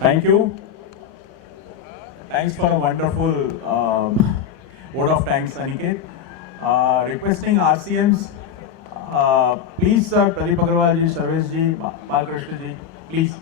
Thank you. Thanks for a wonderful vote of thanks, Aniket. Requesting RCMs, please, sir, Pradeep Agarwal ji, Sarvesh ji, Balkrishna ji, please.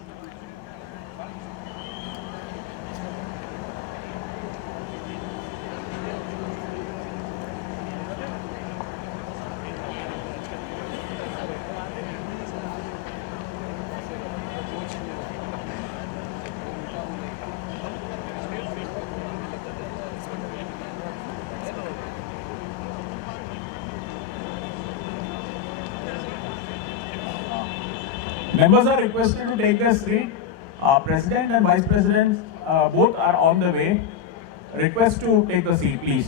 Members are requested to take their seat. President and Vice President both are on the way. Request to take the seat, please.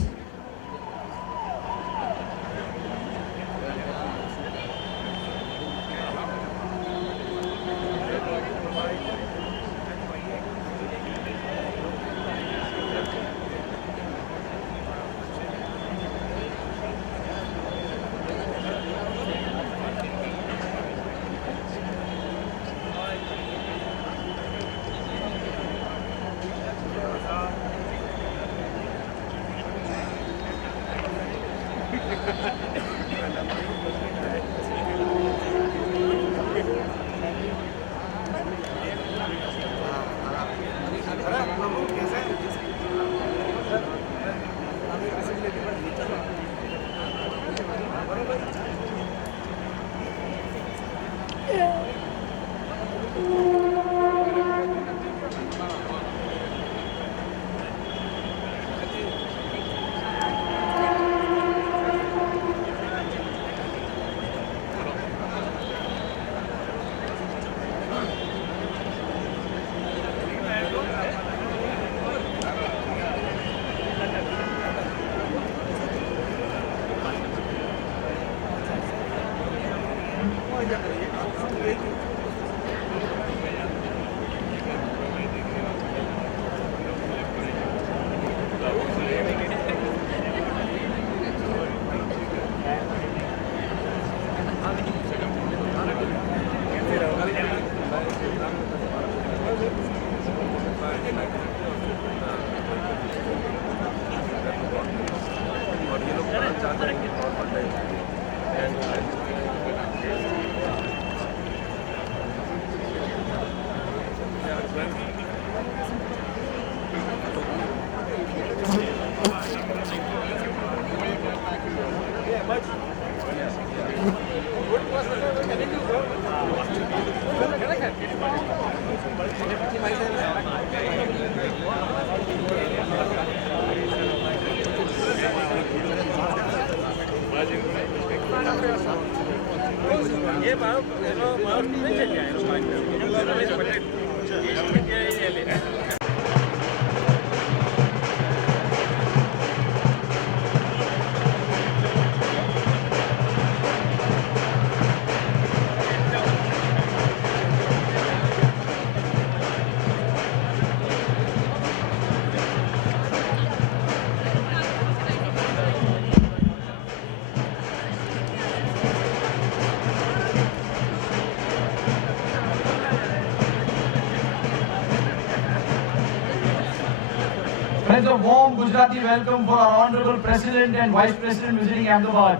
Friends, a warm Gujarati welcome for our Honorable President and Vice President visiting Ahmedabad.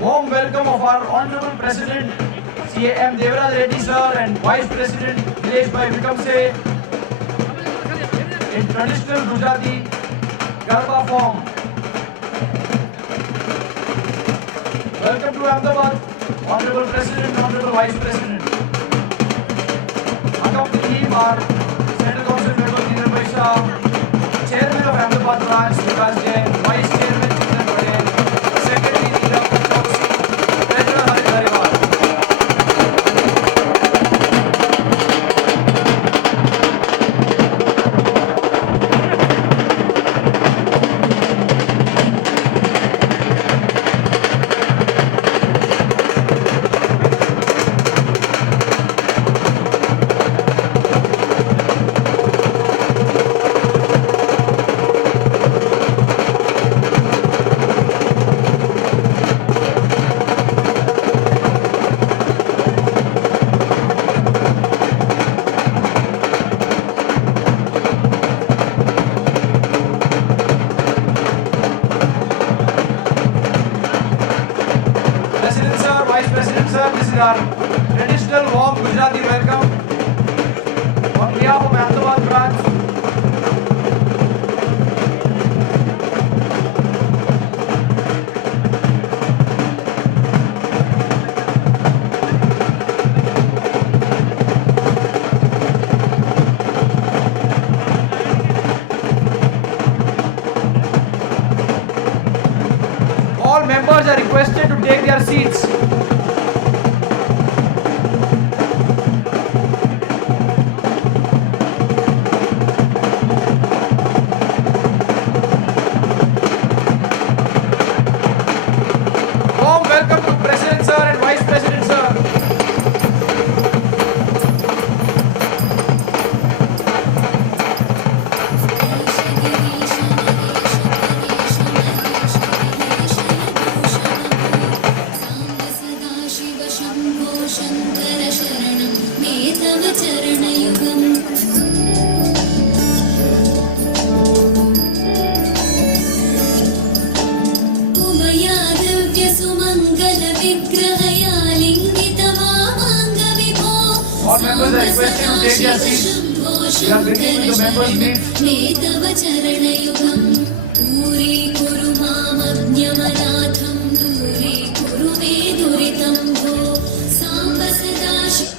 Warm welcome of our Honorable President CAM Devraj Reddy sir and Vice President Dilesh Bhai Vikamse in traditional Gujarati Garba form. Welcome to Ahmedabad, Honorable President, Honorable Vice President. Accompanying are Central Council Member Neeraj Bhai Shah, Chairman of Ahmedabad Branch Vikas Jain, Vice Chairman Chintan Patel, Secretary Neeraj Chowdhury, sir. This is our traditional warm Gujarati welcome on behalf of Ahmedabad branch. All members are requested to take their seats. Warm welcome to President sir and Vice President sir. Shiv Shambho Shankar शरणं मे तव चरणयुगम् उमया दिव्यसुमङ्गलविग्रहया लिङ्गितवामाङ्गविभो All members are requested to take their seats. We are beginning with the members' names. मे तव चरणयुगं दूरीकुरु मामज्ञमनाथं दूरीकुरु मे दुरितं भो साम्ब सदा Shiv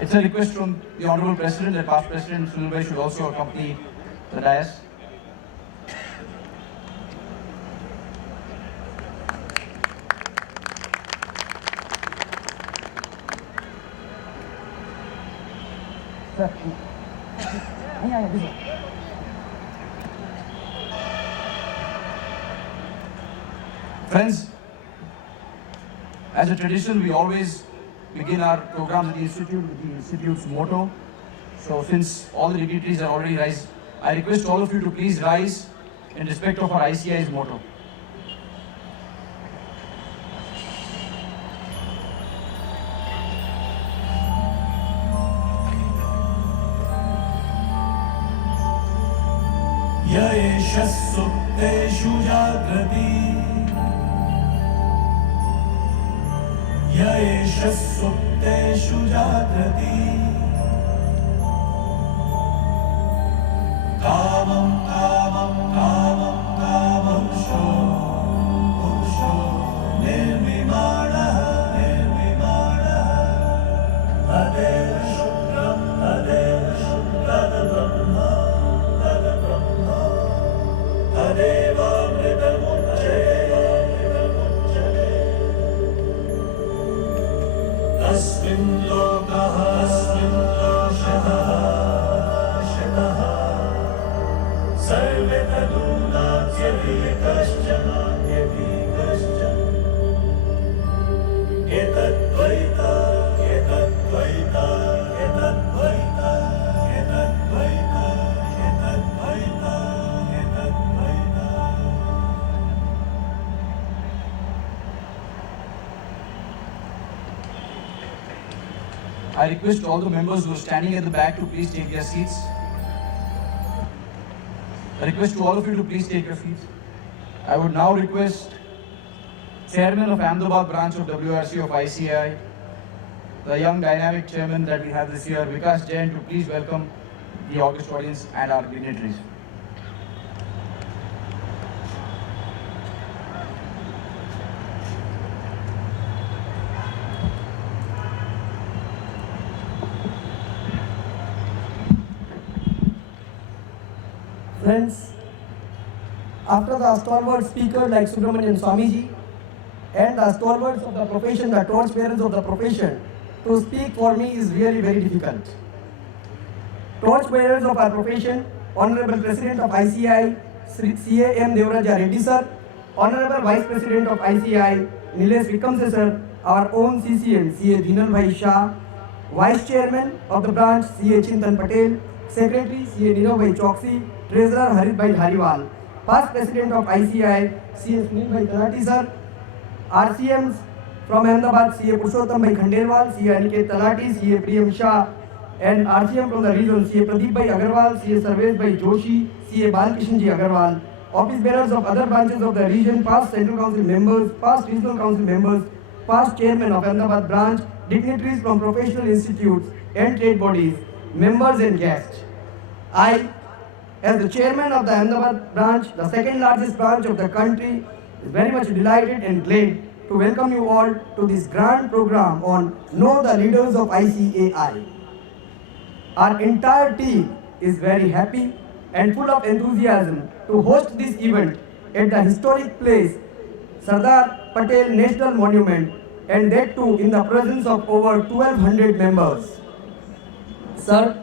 It's a request from the Honorable President that past President Sunil Bhai should also accompany the dais. Friends, as a tradition, we always begin our programs at the Institute with the Institute's motto. So since all the dignitaries are already rise, I request all of you to please rise in respect of our ICI's motto. य एष सुप्तेषु जाग्रति य एष सुप्तेषु जाग्रति कामं कामं कामं कामपुरुषो पुरुषो निर्विमाणः निर्विमाणः तदेव शुक्रं तदेव शुक्रं तद्ब्रह्म तदेवामृतमुच्यते तस्मिन् लोकः शतः सर्वे तदूनात्यधिकश्चन एतद्वैता एतद्वैता एतद्वैता एतद्वैता एतद्वैता एतद्वैता I request all the members who are standing at the back to please take their seats. I request to all of you to please take your seats. I would now request Chairman of Ahmedabad branch of WRC of ICI, the young dynamic chairman that we have this year, Vikas Jain, to please welcome the august audience and our dignitaries. Friends, after the stalwart speaker like Subramanian Swamiji and the stalwarts of the profession, the torchbearers of the profession, to speak for me is really very difficult. Torchbearers of our profession, Honorable President of ICI, Sri C.A.M. Devaraja Reddy sir, Honorable Vice President of ICI, Nilesh Vikamse sir, our own CCM, C.A. Dinal Bhai Shah, Vice Chairman of the branch, C.A. Chintan Patel, Secretary, C.A. Nirav Bhai Choksi, Treasurer Harit Bhai Dhariwal, Past President of ICI, C.A. Sunil Bhai Talati sir, RCMs, From Ahmedabad, CA Purushottam Bhai Khandelwal, CA Aniket Talati, CA Priyam Shah, and RCM from the region, CA Pradeep Bhai Agarwal, CA Sarvesh Bhai Joshi, CA Balkishan Ji Agarwal, office bearers of other branches of the region, past Central Council members, past Regional Council members, past chairman of Ahmedabad branch, dignitaries from professional institutes and trade bodies, members and guests. I, as the chairman of the Ahmedabad branch, the second largest branch of the country, is very much delighted and glad to welcome you all to this grand program on Know the Leaders of ICAI. Our entire team is very happy and full of enthusiasm to host this event at the historic place Sardar Patel National Monument, and that too in the presence of over 1200 members. Sir,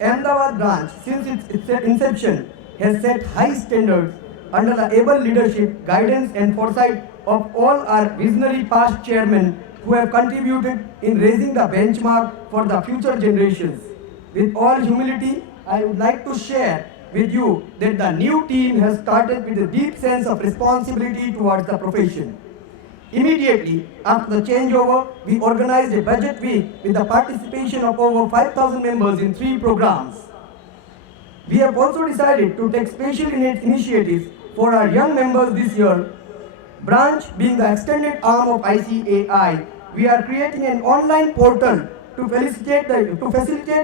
Ahmedabad branch, since its inception, has set high standards under the able leadership, guidance and foresight of all our visionary past chairmen who have contributed in raising the benchmark for the future generations. With all humility, I would like to share with you that the new team has started with a deep sense of responsibility towards the profession. Immediately after the changeover, we organized a budget week with the participation of over 5,000 members in 3 programs. We have also decided to take special initiatives for our young members this year. Branch being the extended arm of ICAI, we are creating an online portal to facilitate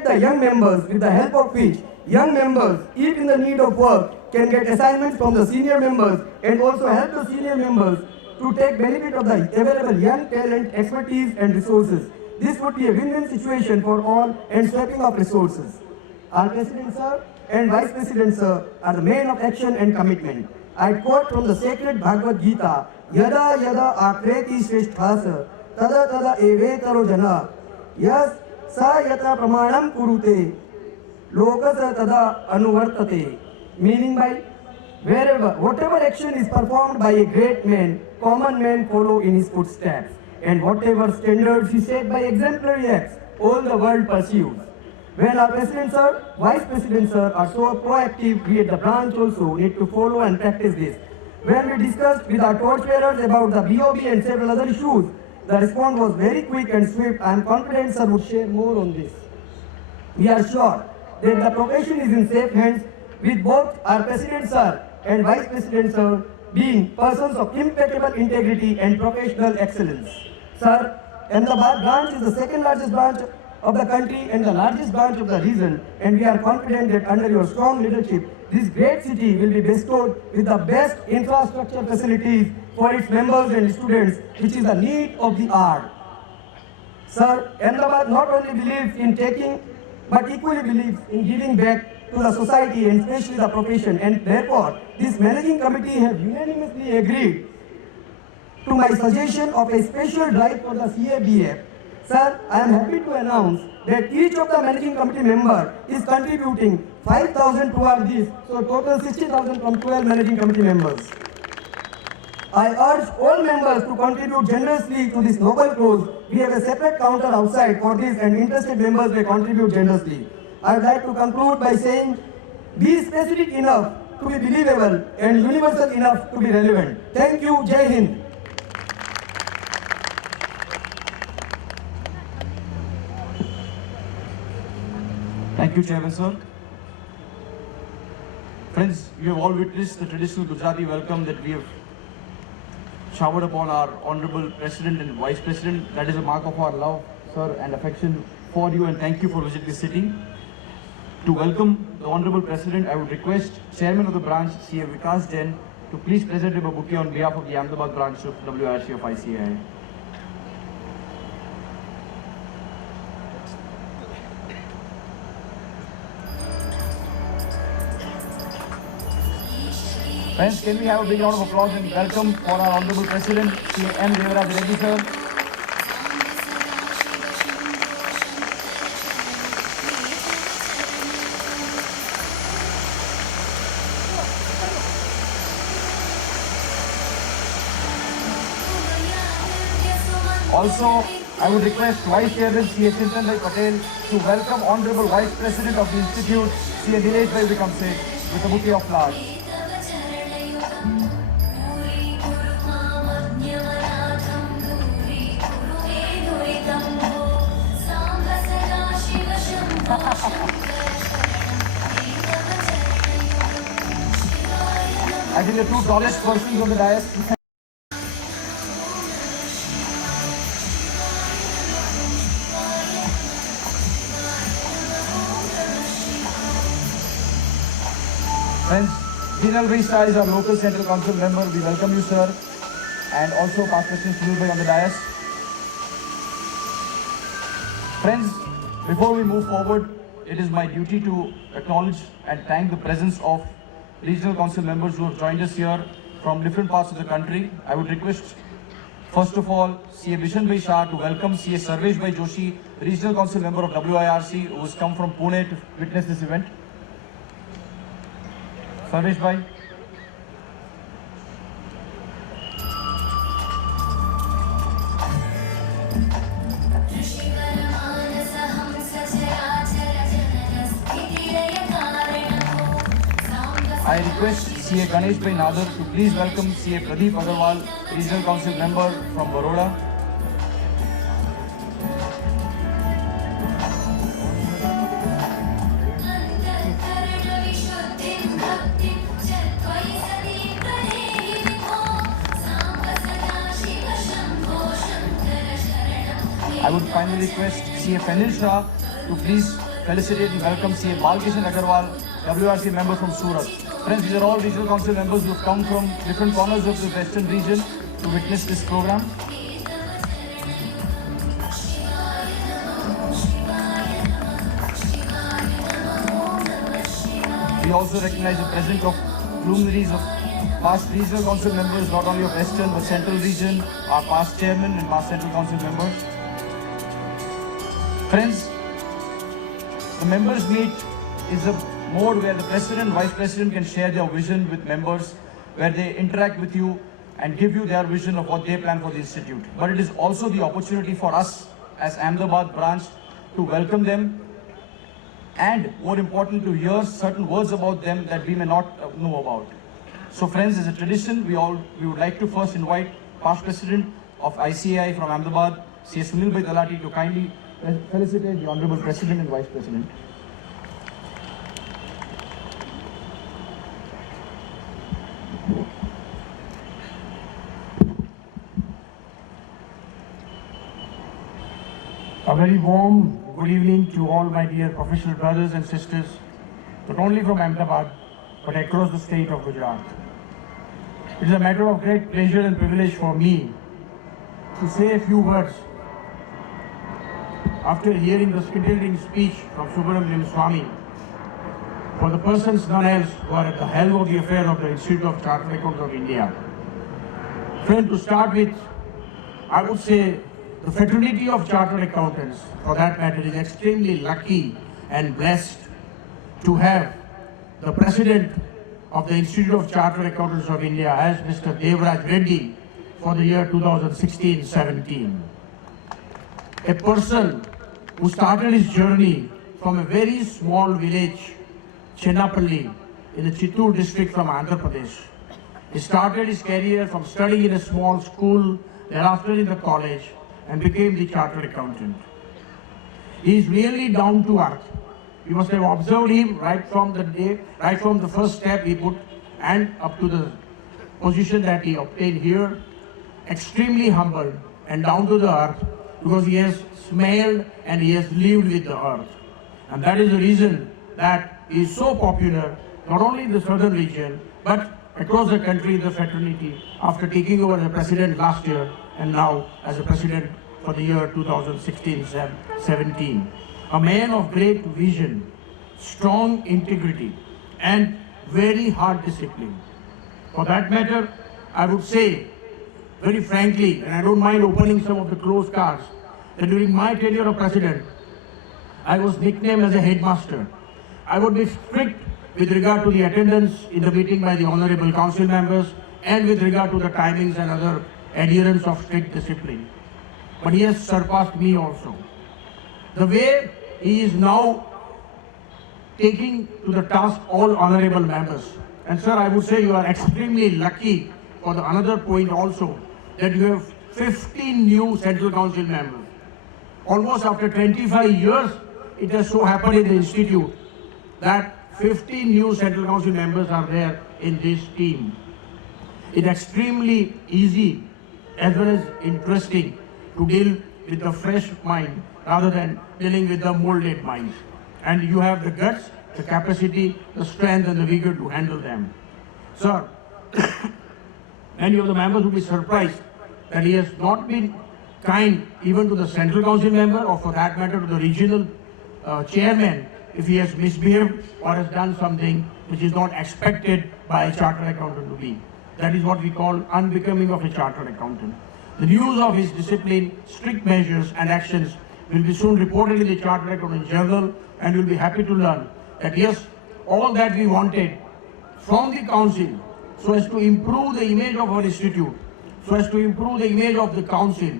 the young members, with the help of which young members, if in the need of work, can get assignments from the senior members and also help the senior members to take benefit of the available young talent, expertise and resources. This would be a win-win situation for all and swapping of resources. Our President Sir and Vice President Sir are the men of action and commitment. I quote from the sacred Bhagavad Gita, Yada yada akreti shreshthasa, tada tada evetaro jana, yas sa yata pramanam kurute, lokasa tada anuvartate. Meaning by, whatever action is performed by a great man, common men follow in his footsteps. And whatever standards he set by exemplary acts, all the world pursues. When our President Sir, Vice President Sir are so proactive, we at the branch also need to follow and practice this. When we discussed with our torchbearers about the BOB and several other issues, the response was very quick and swift. I am confident Sir would share more on this. We are sure that the profession is in safe hands, with both our President Sir and Vice President Sir being persons of impeccable integrity and professional excellence. Sir, Ahmedabad branch is the second largest branch of the country and the largest branch of the region, and we are confident that under your strong leadership, this great city will be bestowed with the best infrastructure facilities for its members and students, which is the need of the hour. Sir, Ahmedabad not only believes in taking, but equally believes in giving back to the society and especially the profession, and therefore this managing committee has unanimously agreed to my suggestion of a special drive for the CABF. Sir, I am happy to announce that each of the managing committee member is contributing 5,000 towards this, so total 60,000 from 12 managing committee members. I urge all members to contribute generously to this noble cause. We have a separate counter outside for this, and interested members may contribute generously. I would like to conclude by saying, be specific enough to be believable and universal enough to be relevant. Thank you. Jai Hind. Thank you, Chairman Sir. Friends, you have all witnessed the traditional Gujarati welcome that we have showered upon our Honorable President and Vice President. That is a mark of our love, sir, and affection for you, and thank you for visiting the city. To welcome the Honorable President, I would request Chairman of the branch, CA Vikas Jain, to please present him a bouquet on behalf of the Ahmedabad branch of WRC of ICAI. Friends, can we have a big round of applause and welcome for our Honorable President, Sri M. Devaraj Reddy sir. Also, I would request Vice Chairman C.A. Chintan Bhai Patel to welcome Honorable Vice President of the Institute, C.A. Dinesh Bhai Vikamse, with a bouquet of flowers. Getting the two tallest persons on the dais. Friends, Dinal Risa is our local Central Council member. We welcome you, sir. And also past President Sunil Bhai on the dais. Friends, before we move forward, it is my duty to acknowledge and thank the presence of regional council members who have joined us here from different parts of the country. I would request, first of all, CA Bishan Bhai Shah to welcome CA Sarvesh Bhai Joshi, regional council member of WIRC, who has come from Pune to witness this event. Sarvesh Bhai. I request CA Ganesh Bhai Nadar to please welcome CA Pradeep Agarwal, Regional Council Member from Baroda. I would finally request CA Fenil Shah to please felicitate and welcome CA Balkishan Agarwal, WRC member from Surat. Friends, these are all regional council members who have come from different corners of the western region to witness this program. We also recognize the presence of luminaries of past regional council members, not only of western but central region, our past chairman and past central council members. Friends, the members meet is a mode where the president, vice president can share their vision with members, where they interact with you and give you their vision of what they plan for the institute. But it is also the opportunity for us as Ahmedabad branch to welcome them and, more important, to hear certain words about them that we may not know about. So friends, as a tradition, we would like to first invite past president of ICAI from Ahmedabad, CA Sunil Bhai Talati, to kindly felicitate the honorable president and vice president. A very warm good evening to all my dear professional brothers and sisters, not only from Ahmedabad, but across the state of Gujarat. It is a matter of great pleasure and privilege for me to say a few words after hearing the scintillating speech from Subramanian Swamy for the persons none else who are at the helm of the affair of the Institute of Chartered Accountants of India. Friend, to start with, I would say the fraternity of chartered accountants, for that matter, is extremely lucky and blessed to have the president of the Institute of Chartered Accountants of India as Mr. Devraj Reddy for the year 2016-17. A person who started his journey from a very small village, Chenapalli, in the Chittoor district from Andhra Pradesh. He started his career from studying in a small school, thereafter in the college, and became the chartered accountant. He is really down to earth. You must have observed him right from the first step he put and up to the position that he obtained here. Extremely humble and down to the earth, because he has smelled and he has lived with the earth. And that is the reason that he is so popular, not only in the southern region, but across the country in the fraternity, after taking over as president last year and now as a president for the year 2016-17. A man of great vision, strong integrity, and very hard discipline. For that matter, I would say, very frankly, and I don't mind opening some of the closed cards, that during my tenure of president, I was nicknamed as a headmaster. I would be strict with regard to the attendance in the meeting by the honorable council members and with regard to the timings and other adherence of strict discipline. But he has surpassed me also. The way he is now taking to the task all honorable members. And sir, I would say you are extremely lucky for the another point also, that you have 15 new Central Council members. Almost after 25 years, it has so happened in the institute that 15 new Central Council members are there in this team. It's extremely easy as well as interesting to deal with a fresh mind rather than dealing with the molded minds. And you have the guts, the capacity, the strength and the vigor to handle them. Sir, many of the members will be surprised that he has not been kind even to the central council member or for that matter to the regional chairman if he has misbehaved or has done something which is not expected by a chartered accountant to be. That is what we call unbecoming of a chartered accountant. The news of his discipline, strict measures and actions will be soon reported in the Chartered Accountant Journal, and you'll be happy to learn that yes, all that we wanted from the council so as to improve the image of our institute, so as to improve the image of the council,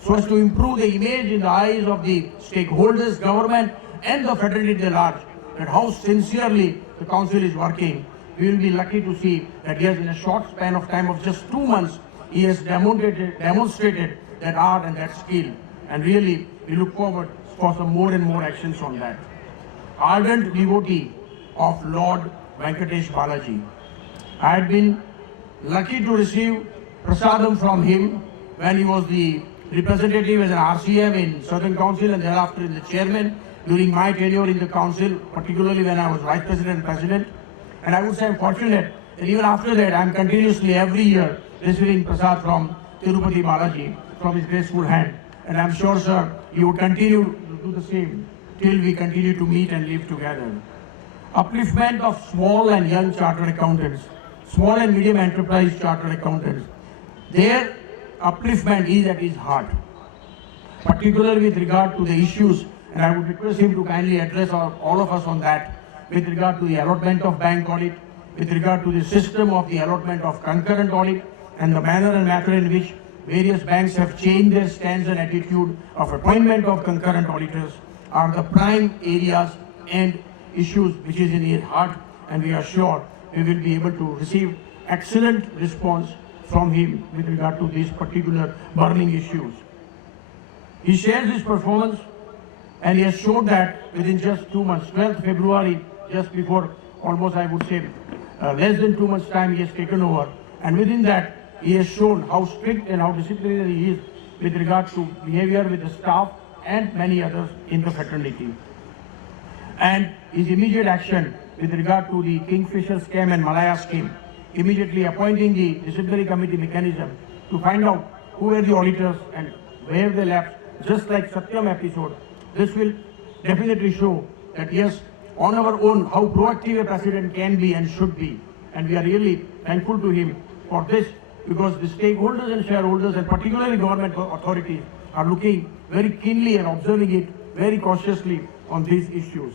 so as to improve the image in the eyes of the stakeholders, government and the fraternity at large, that how sincerely the council is working. We will be lucky to see that yes, in a short span of time of just 2 months, he has demonstrated that art and that skill. And really, we look forward for some more and more actions on that. Ardent devotee of Lord Venkatesh Balaji. I had been lucky to receive prasadam from him when he was the representative as an RCM in Southern Council and thereafter in the chairman during my tenure in the council, particularly when I was vice president and president. And I would say I'm fortunate that even after that I'm continuously every year receiving prasad from Tirupati Balaji from his graceful hand. And I'm sure, sir, you would continue to do the same till we continue to meet and live together. Upliftment of small and young chartered accountants, small and medium enterprise chartered accountants. Their upliftment is at his heart, particularly with regard to the issues, and I would request him to kindly address all of us on that, with regard to the allotment of bank audit, with regard to the system of the allotment of concurrent audit, and the manner and matter in which various banks have changed their stance and attitude of appointment of concurrent auditors are the prime areas and issues which is in his heart, and we are sure we will be able to receive excellent response from him with regard to these particular burning issues. He shares his performance and he has shown that within just 2 months, 12th February, just before almost I would say less than 2 months time he has taken over, and within that he has shown how strict and how disciplinary he is with regard to behavior with the staff and many others in the fraternity. And his immediate action with regard to the Kingfisher scam and Malaya scheme, immediately appointing the disciplinary committee mechanism to find out who were the auditors and where they lapsed, just like Satyam episode. This will definitely show that yes, on our own, how proactive a president can be and should be. And we are really thankful to him for this, because the stakeholders and shareholders and particularly government authorities are looking very keenly and observing it very cautiously on these issues.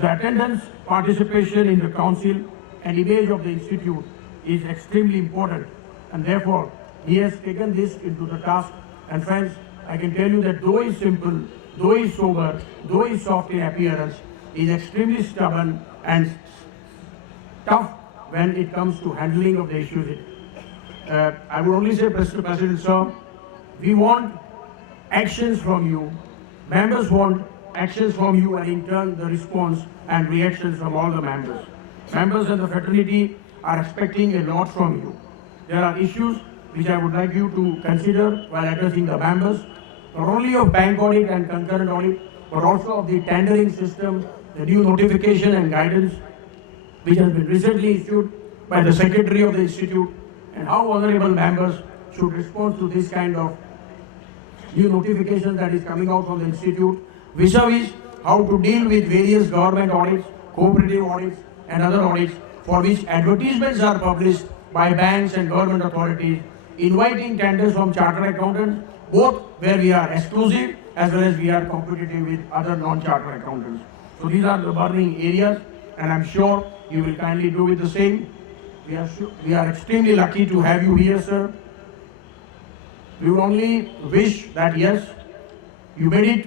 The attendance, participation in the council and image of the institute is extremely important, and therefore he has taken this into the task. And friends, I can tell you that though he is simple, though he is sober, though he is soft in appearance, he is extremely stubborn and tough when it comes to handling of the issues. I would only say, Mr. President, sir, we want actions from you. Members want actions from you, and in turn the response and reactions from all the members. Members and the fraternity are expecting a lot from you. There are issues which I would like you to consider while addressing the members, not only of bank audit and concurrent audit, but also of the tendering system, the new notification and guidance which has been recently issued by the Secretary of the Institute, and how honorable members should respond to this kind of new notification that is coming out from the Institute, vis-a-vis how to deal with various government audits, cooperative audits and other audits for which advertisements are published by banks and government authorities, inviting tenders from chartered accountants, both where we are exclusive as well as we are competitive with other non-chartered accountants. So these are the burning areas, and I'm sure you will kindly do with the same. We are extremely lucky to have you here, sir. We would only wish that yes, you made it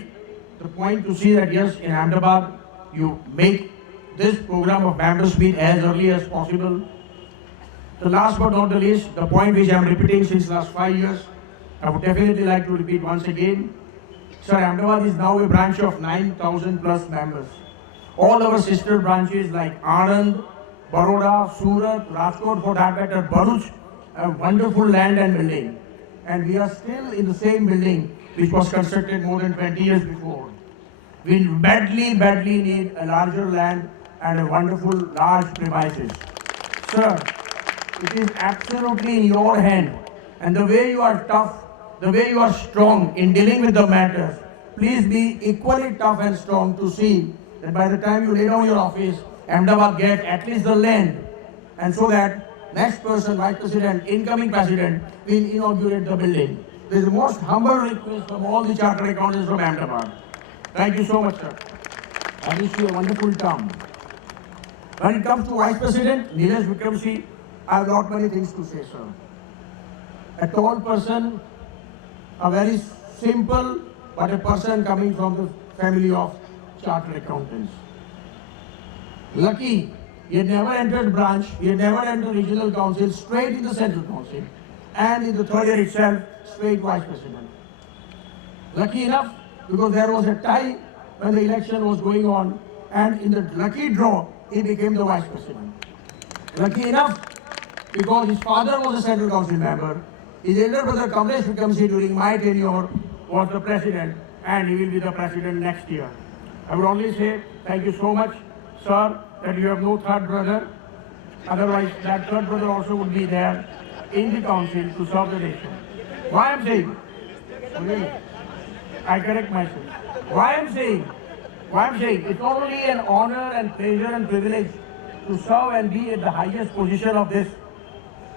the point to see that yes, in Ahmedabad, you make this program of members meet as early as possible. The last but not the least, the point which I am repeating since last 5 years, I would definitely like to repeat once again. Sir, Ahmedabad is now a branch of 9,000 plus members. All our sister branches like Anand, Baroda, Surat, Rajkot, for that matter, Bharuch, a wonderful land and building. And we are still in the same building which was constructed more than 20 years before. We badly need a larger land and a wonderful large premises. Sir, it is absolutely in your hand. And the way you are tough, the way you are strong in dealing with the matters, please be equally tough and strong to see that by the time you lay down your office, Ahmedabad get at least the land, and so that next person, Vice President, incoming President, will inaugurate the building. This is the most humble request from all the chartered accountants from Ahmedabad. Thank you so much, sir. I wish you a wonderful term. When it comes to Vice President, Nilesh Vikramsinghe, I have not many things to say, sir. A tall person, a very simple, but a person coming from the family of chartered accountants. Lucky, he had never entered branch, he had never entered regional council, straight in the central council, and in the third year itself, straight vice president. Lucky enough, because there was a tie when the election was going on, and in the lucky draw, he became the vice president. Lucky enough, because his father was a central council member, his elder brother Kamlesh Vikramsinghe during my tenure was the president, and he will be the president next year. I would only say thank you so much, sir, that you have no third brother. Otherwise, that third brother also would be there in the council to serve the nation. Why I'm saying? Okay, I correct myself. Why I'm saying? It's not only an honor and pleasure and privilege to serve and be at the highest position of this,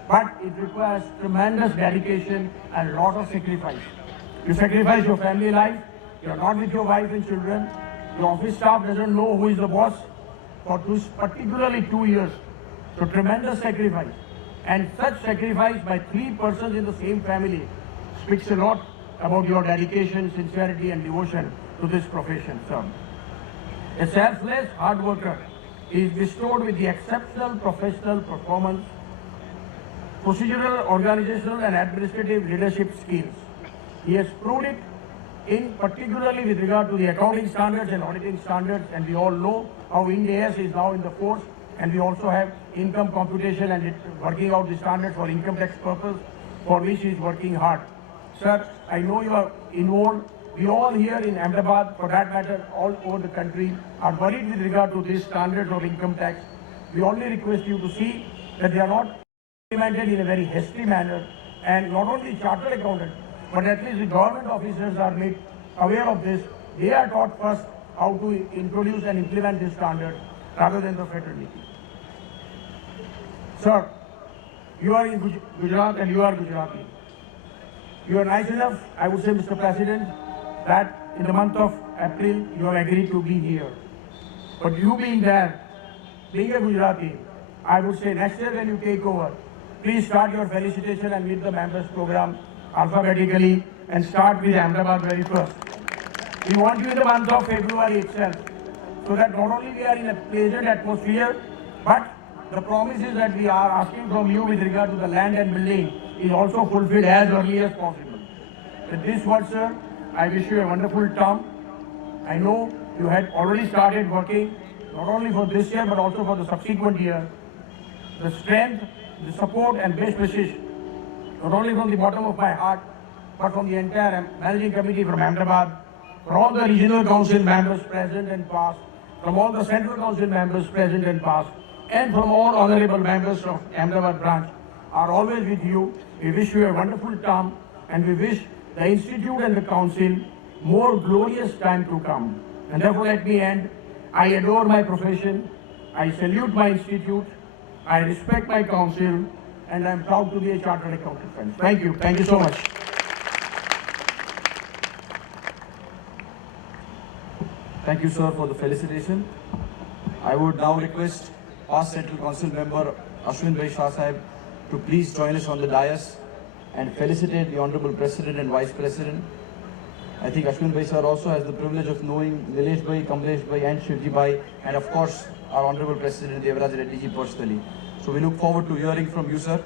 but it requires tremendous dedication and a lot of sacrifice. You sacrifice your family life, you're not with your wife and children, your office staff doesn't know who is the boss for particularly 2 years. So tremendous sacrifice. And such sacrifice by 3 persons in the same family speaks a lot about your dedication, sincerity and devotion to this profession, sir. A selfless hard worker is bestowed with the exceptional professional performance, procedural, organizational and administrative leadership skills. He has proved it in particularly with regard to the accounting standards and auditing standards, and we all know how Ind AS is now in the force, and we also have income computation and working out the standards for income tax purpose, for which he is working hard. Sir, I know you are involved. We all here in Ahmedabad, for that matter, all over the country, are worried with regard to these standards of income tax. We only request you to see that they are not implemented in a very hasty manner, and not only chartered accountants, but at least the government officers are made aware of this. They are taught first how to introduce and implement this standard rather than the fraternity. Sir, you are in Gujarat and you are Gujarati. You are nice enough, I would say, Mr. President, that in the month of April you have agreed to be here. But you being there, being a Gujarati, I would say next year when you take over, please start your felicitation and meet the members program alphabetically and start with Ahmedabad very first. We want you in the month of February itself, so that not only we are in a pleasant atmosphere, but the promises that we are asking from you with regard to the land and building is also fulfilled as early as possible. With this word, sir, I wish you a wonderful term. I know you had already started working, not only for this year, but also for the subsequent year. The strength, the support and best wishes, not only from the bottom of my heart, but from the entire managing committee from Ahmedabad, from all the regional council members present and past, from all the central council members present and past, and from all honorable members of Ahmedabad branch are always with you. We wish you a wonderful term, and we wish the institute and the council more glorious time to come. And therefore let me end. I adore my profession, I salute my institute, I respect my council, and I am proud to be a chartered accountant, friends. Thank you so much. Thank you, sir, for the felicitation. I would now request past Central Council member Ashwin Bhai Shah Sahib to please join us on the dais and felicitate the Honorable President and Vice President. I think Ashwin Bhai sir also has the privilege of knowing Nilesh Bhai, Kamlesh Bhai and Shivji Bhai, and of course our Honorable President Devaraj Reddy ji personally. So we look forward to hearing from you, sir.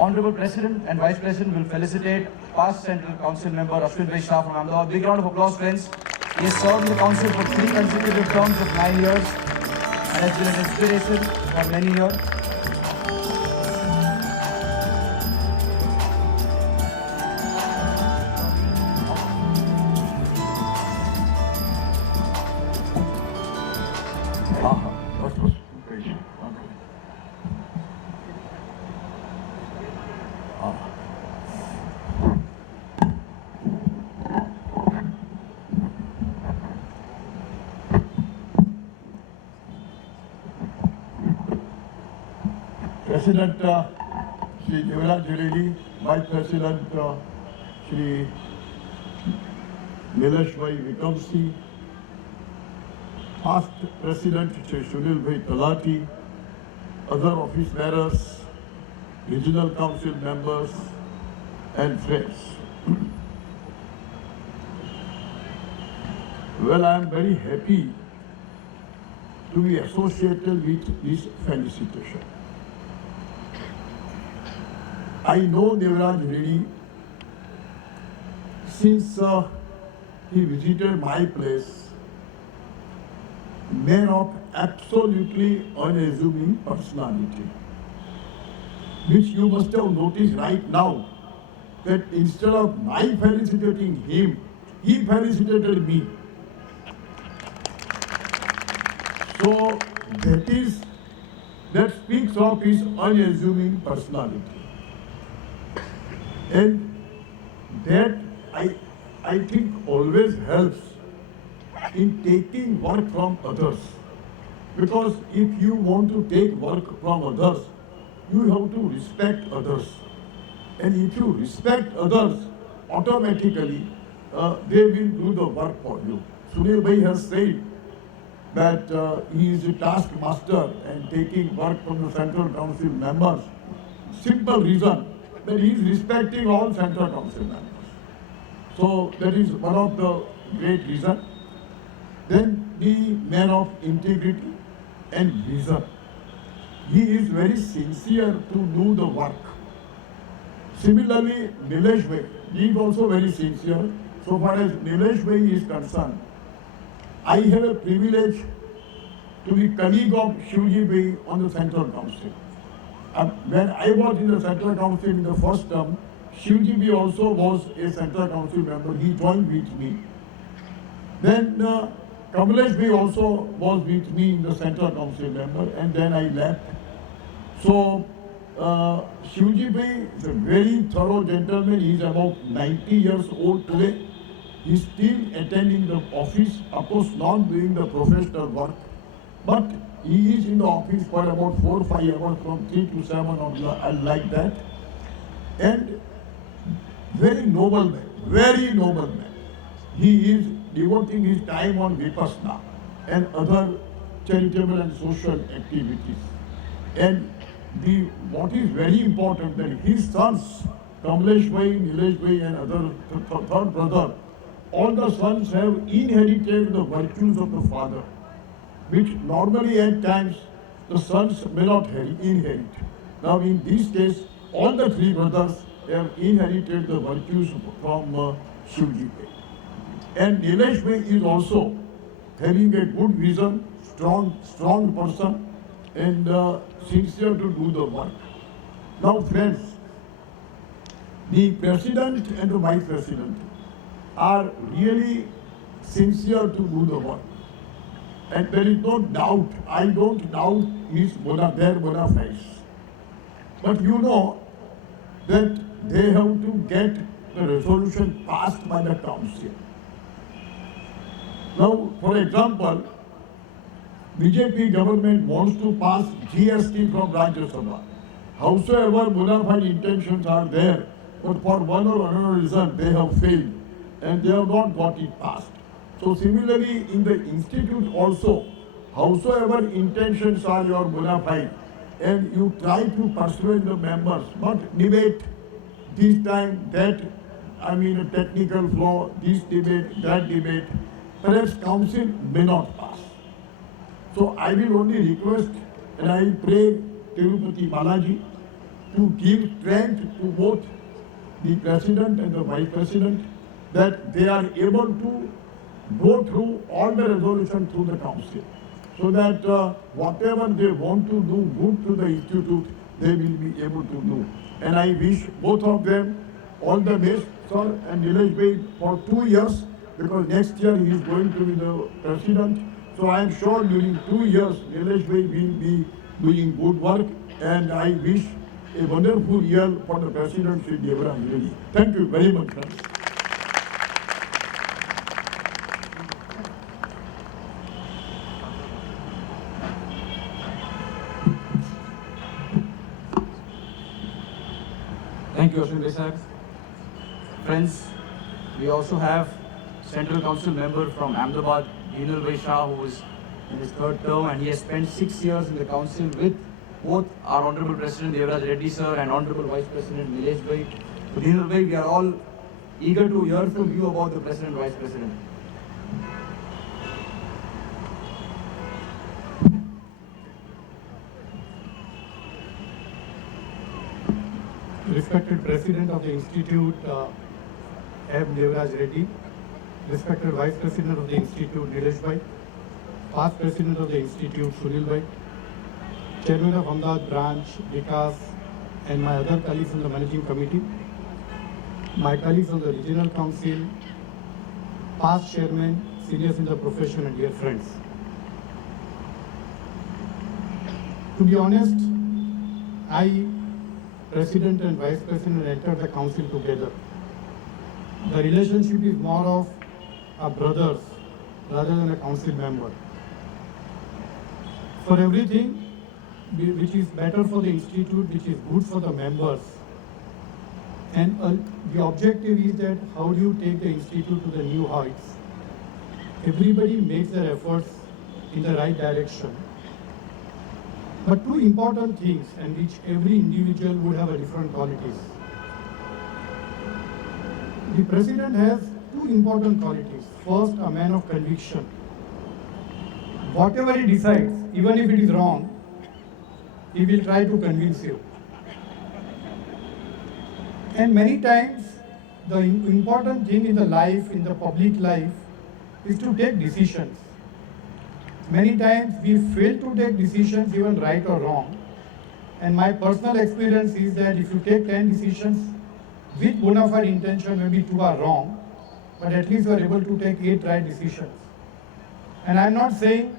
Honorable President and Vice President will felicitate past Central Council member Ashwin Bhai Shah from Ahmedabad. Big round of applause, friends. He has served in the council for 3 consecutive terms of 9 years and has been an inspiration for many here. That was great. Okay. President Shri Devraj Jalili, Vice President Shri Nilesh Bhai Vikamsi, past President Shri Sunil Bhai Talati, other office bearers, regional council members and friends. Well, I am very happy to be associated with this felicitation. I know Devraj Reddy since he visited my place, man of absolutely unassuming personality, which you must have noticed right now, that instead of my felicitating him, he felicitated me. So that speaks of his unassuming personality. And that I think always helps in taking work from others. Because if you want to take work from others, you have to respect others. And if you respect others, automatically they will do the work for you. Sunil Bhai has said that he is a taskmaster and taking work from the Central Council members. Simple reason that he is respecting all Central Council members. So that is one of the great reasons. Then the man of integrity and vision. He is very sincere to do the work. Similarly, Nilesh Bhai, he is also very sincere. So far as Nilesh Bhai is concerned, I have a privilege to be colleague of Shivji Bhai on the Central Council. When I was in the Central Council in the first term, Shivji Bhai also was a Central Council member. He joined with me. Then Kamlesh Bhai also was with me in the Central Council member, and then I left. So Shivji Bhai is a very thorough gentleman. He is about 90 years old today. He is still attending the office, of course not doing the professional work, but he is in the office for about 4 or 5 hours from 3 to 7 or like that. And very noble man, very noble man. He is devoting his time on Vipassana and other charitable and social activities. And what is very important that his sons, Kamlesh Bhai, Nilesh Bhai and other third brother, all the sons have inherited the virtues of the father, which normally at times the sons may not inherit. Now in this case, all the 3 brothers have inherited the virtues from Shivji Bhai. And Nilesh Bhai is also having a good vision, strong person, and sincere to do the work. Now friends, the president and the vice president are really sincere to do the work. And there is no doubt, I don't doubt their bona fides. But you know that they have to get the resolution passed by the council. Now, for example, BJP government wants to pass GST from Rajya Sabha. Howsoever bona fide intentions are there, but for one or another reason they have failed and they have not got it passed. So similarly in the institute also, howsoever intentions are your bona fide, and you try to persuade the members, not debate this time, that, a technical flaw, this debate, that debate, perhaps council may not pass. So I will only request, and I pray Tirupati Balaji to give strength to both the president and the vice president, that they are able to go through all the resolutions through the council, so that whatever they want to do good to the institute, they will be able to do. And I wish both of them all the best, sir, and Nilesh Bhai for 2 years, because next year he is going to be the president. So I am sure during 2 years, Nilesh Bhai will be doing good work, and I wish a wonderful year for the president, Shri Devaraj Reddy. Thank you very much, sir. Thank you, Ashwin Desai. Friends, we also have Central Council member from Ahmedabad, Dinal Bhai Shah, who is in his third term, and he has spent 6 years in the council with both our Honorable President Devaraj Reddy sir and Honorable Vice President Nilesh Bhai. So Dinal Bhai, we are all eager to hear from you about the President, Vice President. Respected President of the Institute, M. Devaraj Reddy, respected Vice President of the Institute, Nilesh Bhai, past President of the Institute, Sunil Bhai, Chairman of Ahmedabad Branch, Vikas, and my other colleagues on the Managing Committee, my colleagues on the Regional Council, past Chairman, seniors in the profession, and dear friends. To be honest, I, President and Vice President, entered the council together. The relationship is more of a brothers rather than a council member. For everything which is better for the institute, which is good for the members, and the objective is that how do you take the institute to the new heights? Everybody makes their efforts in the right direction. But two important things, and which every individual would have a different qualities. The president has two important qualities. First, a man of conviction. Whatever he decides, even if it is wrong, he will try to convince you. And many times, the important thing in the life, in the public life, is to take decisions. Many times we fail to take decisions, even right or wrong. And my personal experience is that if you take 10 decisions with bona fide intention, maybe 2 are wrong, but at least you are able to take 8 right decisions. And I'm not saying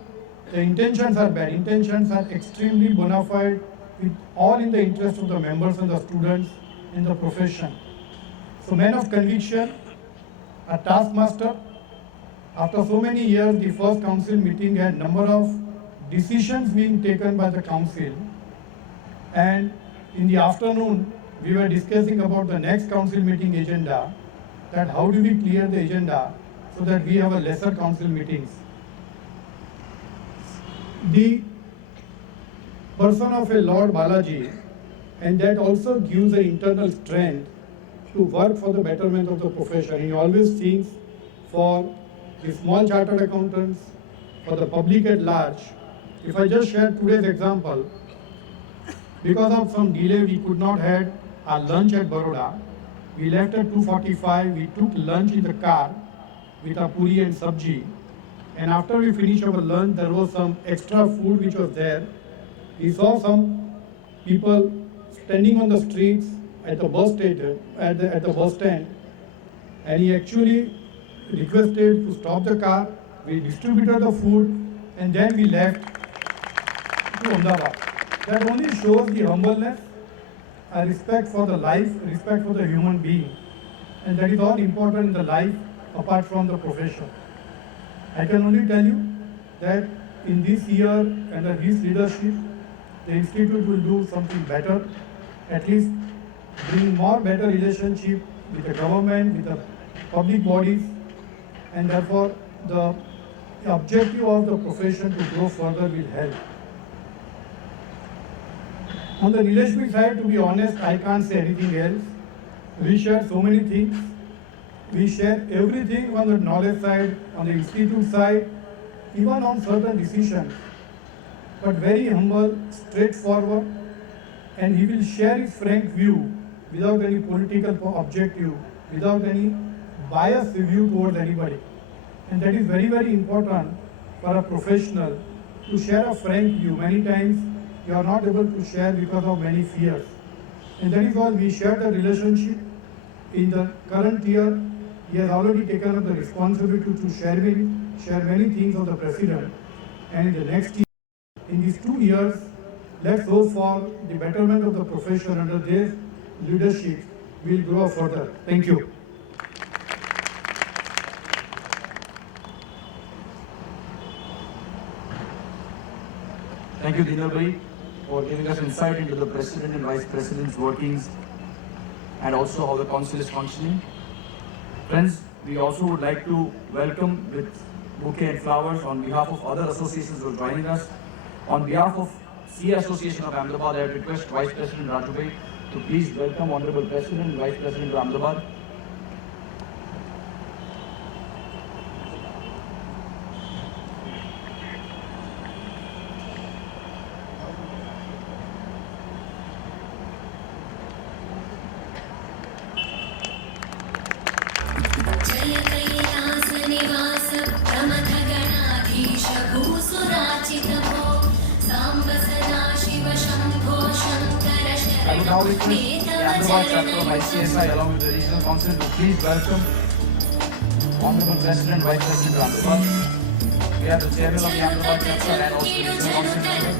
the intentions are bad. Intentions are extremely bona fide, with all in the interest of the members and the students in the profession. So man of conviction, a taskmaster. After so many years, the first council meeting had number of decisions being taken by the council. And in the afternoon, we were discussing about the next council meeting agenda, that how do we clear the agenda so that we have a lesser council meetings. The person of a Lord Balaji, and that also gives an internal strength to work for the betterment of the profession. He always thinks for the small chartered accountants, for the public at large. If I just share today's example, because of some delay, we could not have our lunch at Baroda. We left at 2:45. We took lunch in the car with a puri and sabji. And after we finished our lunch, there was some extra food which was there. We saw some people standing on the streets at the bus station, at the bus stand, and he actually requested to stop the car. We distributed the food, and then we left to Ahmedabad. That only shows the humbleness, a respect for the life, respect for the human being, and that is all important in the life apart from the profession. I can only tell you that in this year under his leadership, the institute will do something better, at least bring more better relationship with the government, with the public bodies, and therefore the objective of the profession to grow further will help. On the Nilesh Bhai side, to be honest, I can't say anything else. We share so many things. We share everything on the knowledge side, on the institute side, even on certain decisions. But very humble, straightforward, and he will share his frank view without any political objective, without any biased review towards anybody. And that is very, very important for a professional to share a frank view. Many times you are not able to share because of many fears. And that is why we share the relationship. In the current year, he has already taken up the responsibility to share many things of the president. And in the next year, in these 2 years, let's hope for the betterment of the profession under their leadership will grow further. Thank you. Thank you, Dinal Bhai, for giving us insight into the President and Vice President's workings and also how the Council is functioning. Friends, we also would like to welcome with bouquet and flowers on behalf of other associations who are joining us. On behalf of CA Association of Ahmedabad, I request Vice President Raju Bhai to please welcome Honorable President and Vice President of Ahmedabad. जय कैलासनिवास प्रमथगणाधीश भूसुराचित भो साम्ब सदा Shiv Shambho Shankar I would now request the शरणमेतव Ahmedabad chapter of चरणयुगम् ICSI along with the regional council to please welcome Honorable President, Vice President of Ahmedabad. We have the chairman of the Ahmedabad chapter and also the regional council member.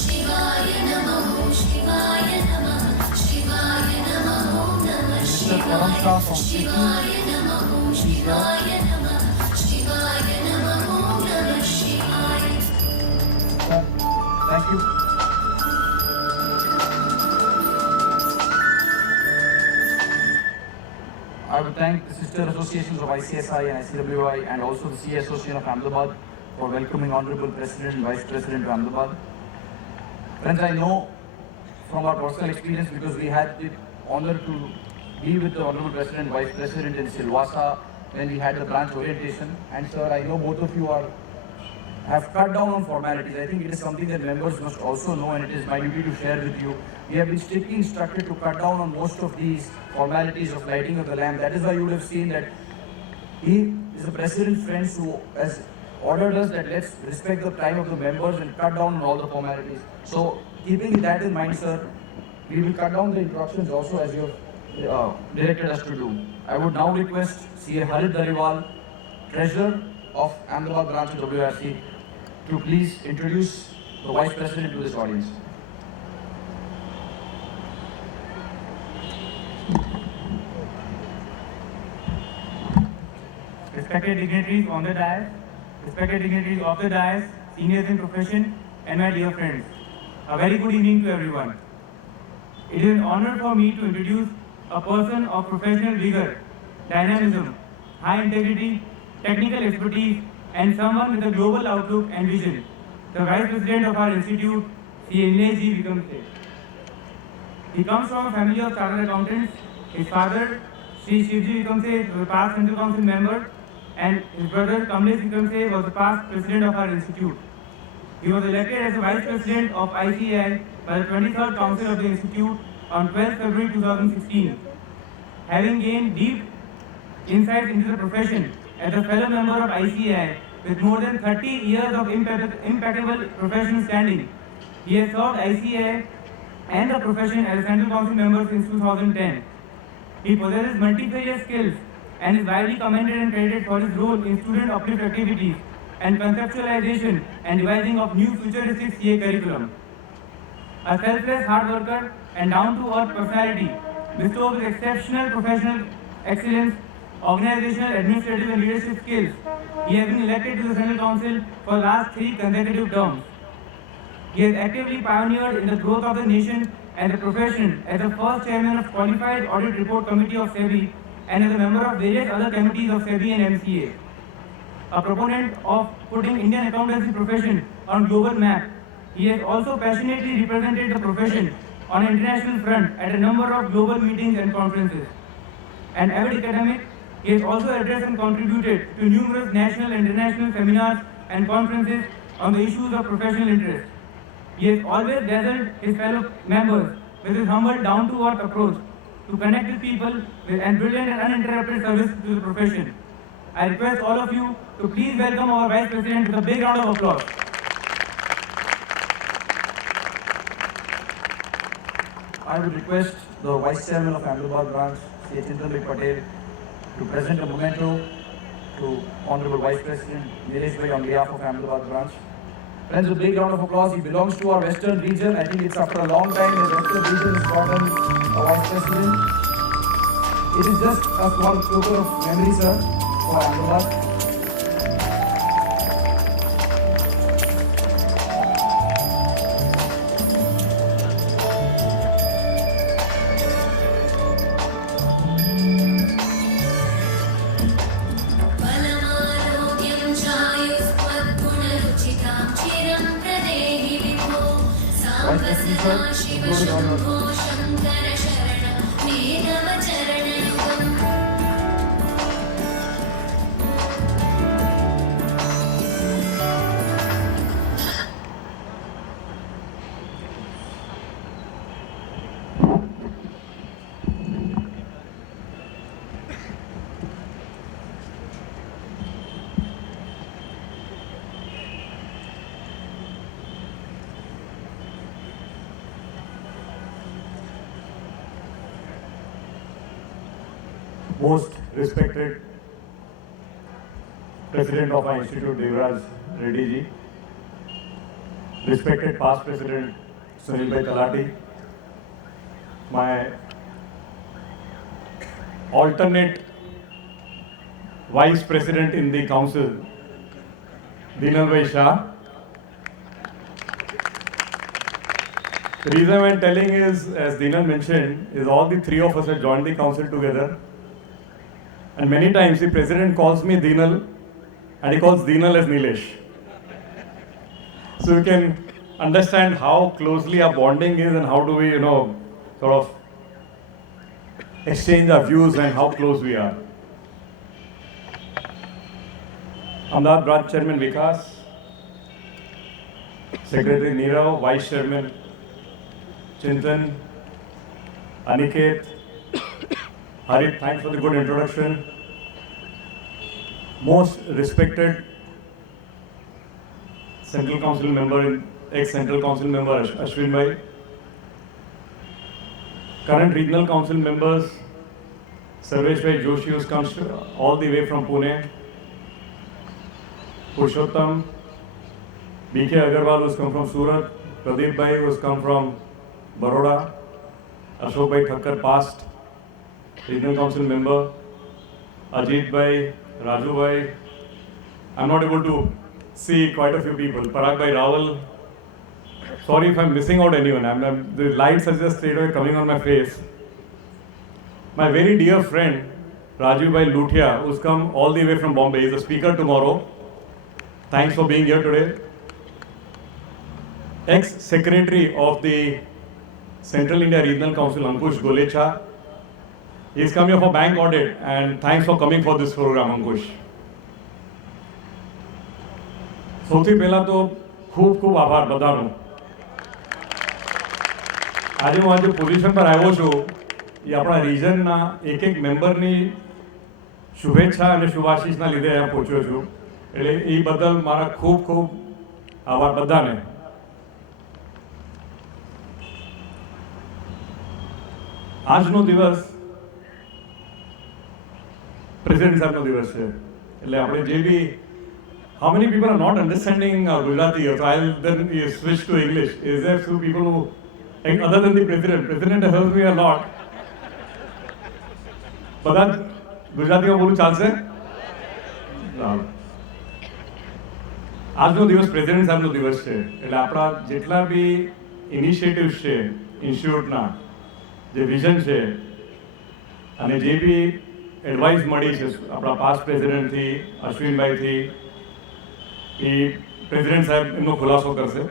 शिवाय नमः शिवाय नमः शिवाय नमः नमः शिवाय शिवाय नमः शिवाय नमः शिवाय नमः नमः शिवाय Thank you. I would thank the sister associations of ICSI and ICWI and also the CA Association of Ahmedabad for welcoming Honorable President and Vice President of Ahmedabad. Friends, I know from our personal experience because we had the honor to be with the Honorable President and Vice President in Silvassa when we had the branch orientation. And sir, I know both of you have cut down on formalities. I think it is something that members must also know and it is my duty to share with you. We have been strictly instructed to cut down on most of these formalities of lighting of the lamp. That is why you would have seen that he is the President's friends who has ordered us that let's respect the time of the members and cut down on all the formalities. So keeping that in mind, sir, we will cut down the instructions also as you have directed us to do. I would now request CA Harit Dariwal, Treasurer of Ahmedabad branch of WRC, to please introduce the Vice President to this audience. Respected dignitaries on the dais, respected dignitaries of the dais, seniors in profession, and my dear friends, a very good evening to everyone. It is an honor for me to introduce a person of professional vigor, dynamism, high integrity, technical expertise, and someone with a global outlook and vision, the Vice President of our institute, C. Nilesh Vikamse. He comes from a family of chartered accountants. His father, Sri Shivji Vikamse, was a past Central Council member, and his brother Kamlesh Vikamse was the past President of our institute. He was elected as the Vice President of ICAI by the 23rd Council of the Institute on 12 February 2016. Having gained deep insights into the profession as a fellow member of ICAI with more than 30 years of impeccable professional standing, he has served ICAI and the profession as a Central Council member since 2010. He possesses multifarious skills and is widely commended and credited for his role in student uplift activities and conceptualization and devising of new futuristic CA curriculum. A selfless hard worker and down-to-earth personality, bestowed with exceptional professional excellence, organizational, administrative and leadership skills, he has been elected to the Central Council for the last 3 consecutive terms. He has actively pioneered in the growth of the nation and the profession as the first chairman of Qualified Audit Report Committee of SEBI and as a member of various other committees of SEBI and MCA. a proponent of putting Indian accountancy profession on global map. He has also passionately represented the profession on an international front at a number of global meetings and conferences. An avid academic, he has also addressed and contributed to numerous national and international seminars and conferences on the issues of professional interest. He has always dazzled his fellow members with his humble, down-to-earth approach to connect with people and brilliant and uninterrupted service to the profession. I request all of you to please welcome our Vice President with a big round of applause. I would request the Vice Chairman of Ahmedabad branch, Sri Chintan Patel, to present a memento to Honorable Vice President Nilesh Bhai on behalf of Ahmedabad branch. Friends, a big round of applause. He belongs to our Western region. I think it's after a long time the Western region has gotten a Vice President. It is just a small token of memory, sir, for Ahmedabad. बलमारोग्यं चायुष्मद्गुणरुचितां चिरं प्रदेहि विभो साम्ब शिव शम्भो शङ्कर शरण मेघवचरणयुगम् Most respected President of our Institute, Devraj Reddy ji, respected past President Sunil Bhai Talati, my alternate Vice President in the Council, Dinal Bhai Shah. The reason I'm telling is, as Dinal mentioned, is all the three of us have joined the council together. And many times the president calls me Dinal and he calls Dinal as Nilesh. So you can understand how closely our bonding is and how do we, sort of exchange our views and how close we are. Ahmedabad Branch Chairman Vikas, Secretary Nirav, Vice Chairman Chintan, Aniket, Harit, thanks for the good introduction. Most respected Central Council member, ex-Central Council member Ashwin Bhai, current Regional Council members Sarvesh Bhai Joshi, who's come all the way from Pune, Purushottam, B.K. Agarwal, who's come from Surat, Pradeep Bhai, who's come from Baroda, Ashok Bhai Thakkar, past Regional Council member, Ajit Bhai, Raju Bhai. I'm not able to see quite a few people. Parag Bhai Rawal. Sorry if I'm missing out anyone. The lights are just straight away coming on my face. My very dear friend, Raju Bhai Luthia, who's come all the way from Bombay. He's a speaker tomorrow. Thanks for being here today. Ex-Secretary of the Central India Regional Council, Ankush Golecha. He's come here for bank audit and thanks for coming for this program, Ankush. સૌથી પહેલા તો ખૂબ ખૂબ આભાર બધાનો. આજે હું આજે પોઝિશન પર આવ્યો છું એ આપણા રિજનના એક મેમ્બરની શુભેચ્છા અને શુભાશીષના લીધે અહીંયા પહોંચ્યો છું. એટલે એ બદલ મારા ખૂબ ખૂબ આભાર બધાને. આજનો દિવસ પ્રેસિડેન્ટ સાહેબનો દિવસ છે. એટલે આપણે જે બી how many people are not understanding Gujarati? So I'll then switch to English. Is there few people who, other than the president helps me a lot. બધા ગુજરાતીમાં બોલું ચાલશે? આજનો દિવસ પ્રેસિડેન્ટ સાહેબનો દિવસ છે. એટલે આપણા જેટલા બી ઇનિશિયેટિવ્સ છે ઇન્સ્ટિટ્યૂટના, જે વિઝન છે અને જે બી એડવાઇસ મળી છે આપણા પાસ્ટ પ્રેસિડેન્ટથી અશ્વિનભાઈથી એ પ્રેસિડેન્ટ સાહેબ એમનો ખુલાસો કરશે.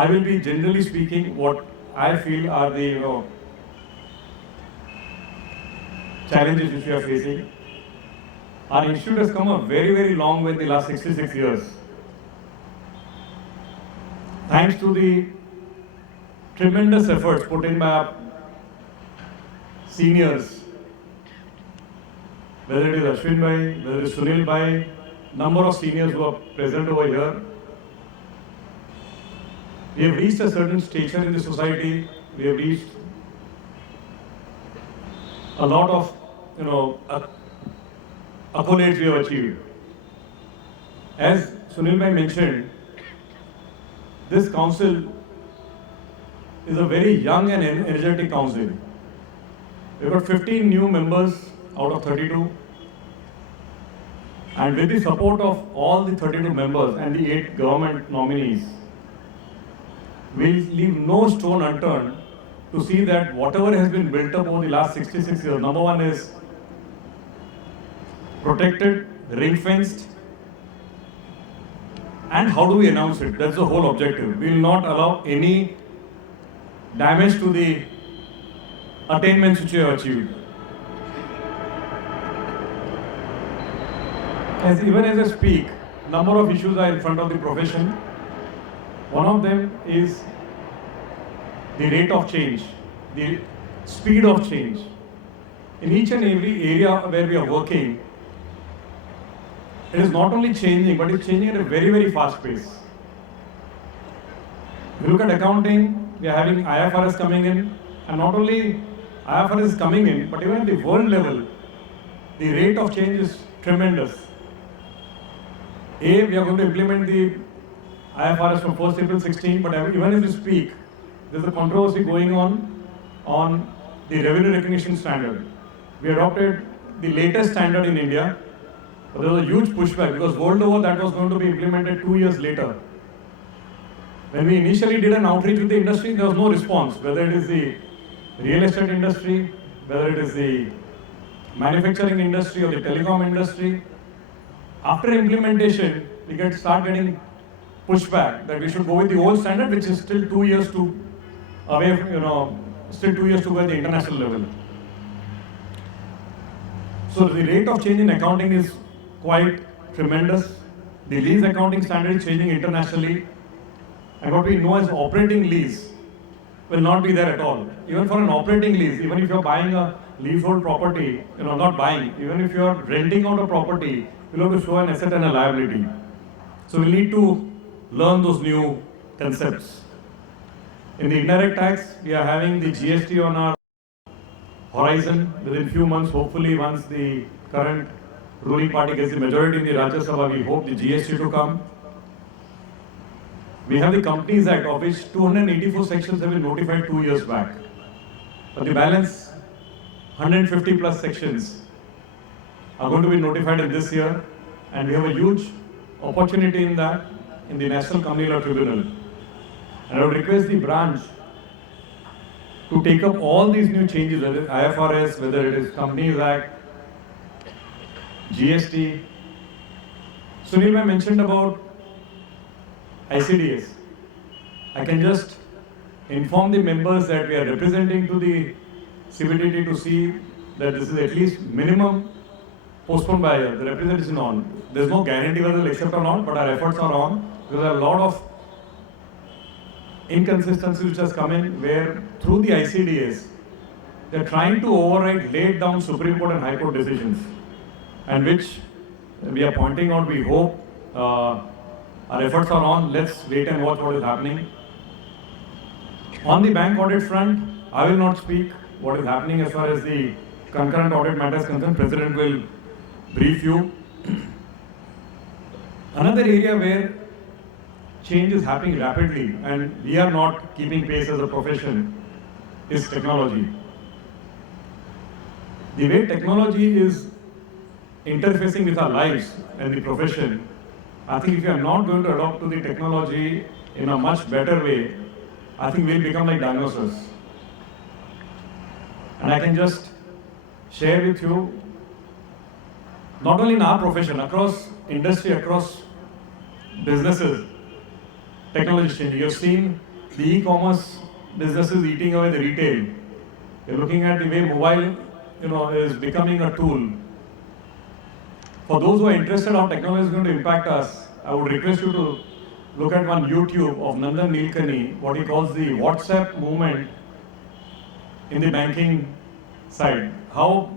I will be generally speaking what I feel are the challenges which we are facing. Our institute has come a very, very long way in the last 66 years. Thanks to the tremendous efforts put in by our seniors, whether it is Ashwin Bhai, whether it is Sunil Bhai, number of seniors who are present over here. We have reached a certain station in the society. We have reached a lot of, accolades we have achieved. As Sunil Bhai mentioned, this council is a very young and energetic council. We've got 15 new members out of 32. And with the support of all the 32 members and the 8 government nominees, we'll leave no stone unturned to see that whatever has been built up over the last 66 years, number one is protected, ring-fenced, and how do we announce it? That's the whole objective. We will not allow any damage to the attainments which we have achieved. Even as I speak, number of issues are in front of the profession. One of them is the rate of change, the speed of change. In each and every area where we are working, it is not only changing, but it's changing at a very, very fast pace. If you look at accounting, we are having IFRS coming in, and not only IFRS is coming in, but even at the world level, the rate of change is tremendous. We are going to implement the IFRS from 1st April 16, but even as we speak, there's a controversy going on the revenue recognition standard. We adopted the latest standard in India, but there was a huge pushback because world over that was going to be implemented 2 years later. When we initially did an outreach with the industry, there was no response, whether it is the real estate industry, whether it is the manufacturing industry or the telecom industry. After implementation, we start getting pushback that we should go with the old standard, which is still 2 years away, still 2 years to go at the international level. So the rate of change in accounting is quite tremendous. The lease accounting standard is changing internationally. And what we know as operating lease will not be there at all. Even for an operating lease, even if you're buying a leasehold property, not buying, even if you're renting out a property, you'll have to show an asset and a liability. So we need to learn those new concepts. In the indirect tax, we are having the GST on our horizon within few months. Hopefully, once the current ruling party gets the majority in the Rajya Sabha, we hope the GST to come. We have the Companies Act, of which 284 sections have been notified 2 years back. But the balance, 150 plus sections, are going to be notified in this year, and we have a huge opportunity in that in the National Company Law Tribunal. And I would request the branch to take up all these new changes, whether it's IFRS, whether it is Companies Act, GST. Sunil Bhai mentioned about ICDS. I can just inform the members that we are representing to the CBDT to see that this is at least minimum postponed by a year. The representation on. There's no guarantee whether they'll accept or not, but our efforts are on. Because there are a lot of inconsistencies which has come in where through the ICDS, they're trying to override laid down Supreme Court and High Court decisions, and which we are pointing out. We hope our efforts are on. Let's wait and watch what is happening. On the bank audit front, I will not speak what is happening as far as the concurrent audit matters concerned. President will brief you. Another area where change is happening rapidly and we are not keeping pace as a profession is technology. The way technology is interfacing with our lives and the profession, I think if we are not going to adopt to the technology in a much better way, I think we'll become like dinosaurs. And I can just share with you, not only in our profession, across industry, across businesses, technology change. You have seen the e-commerce businesses eating away the retail. You're looking at the way mobile, is becoming a tool. For those who are interested how technology is going to impact us, I would request you to look at one YouTube of Nandan Nilekani, what he calls the WhatsApp movement in the banking side. How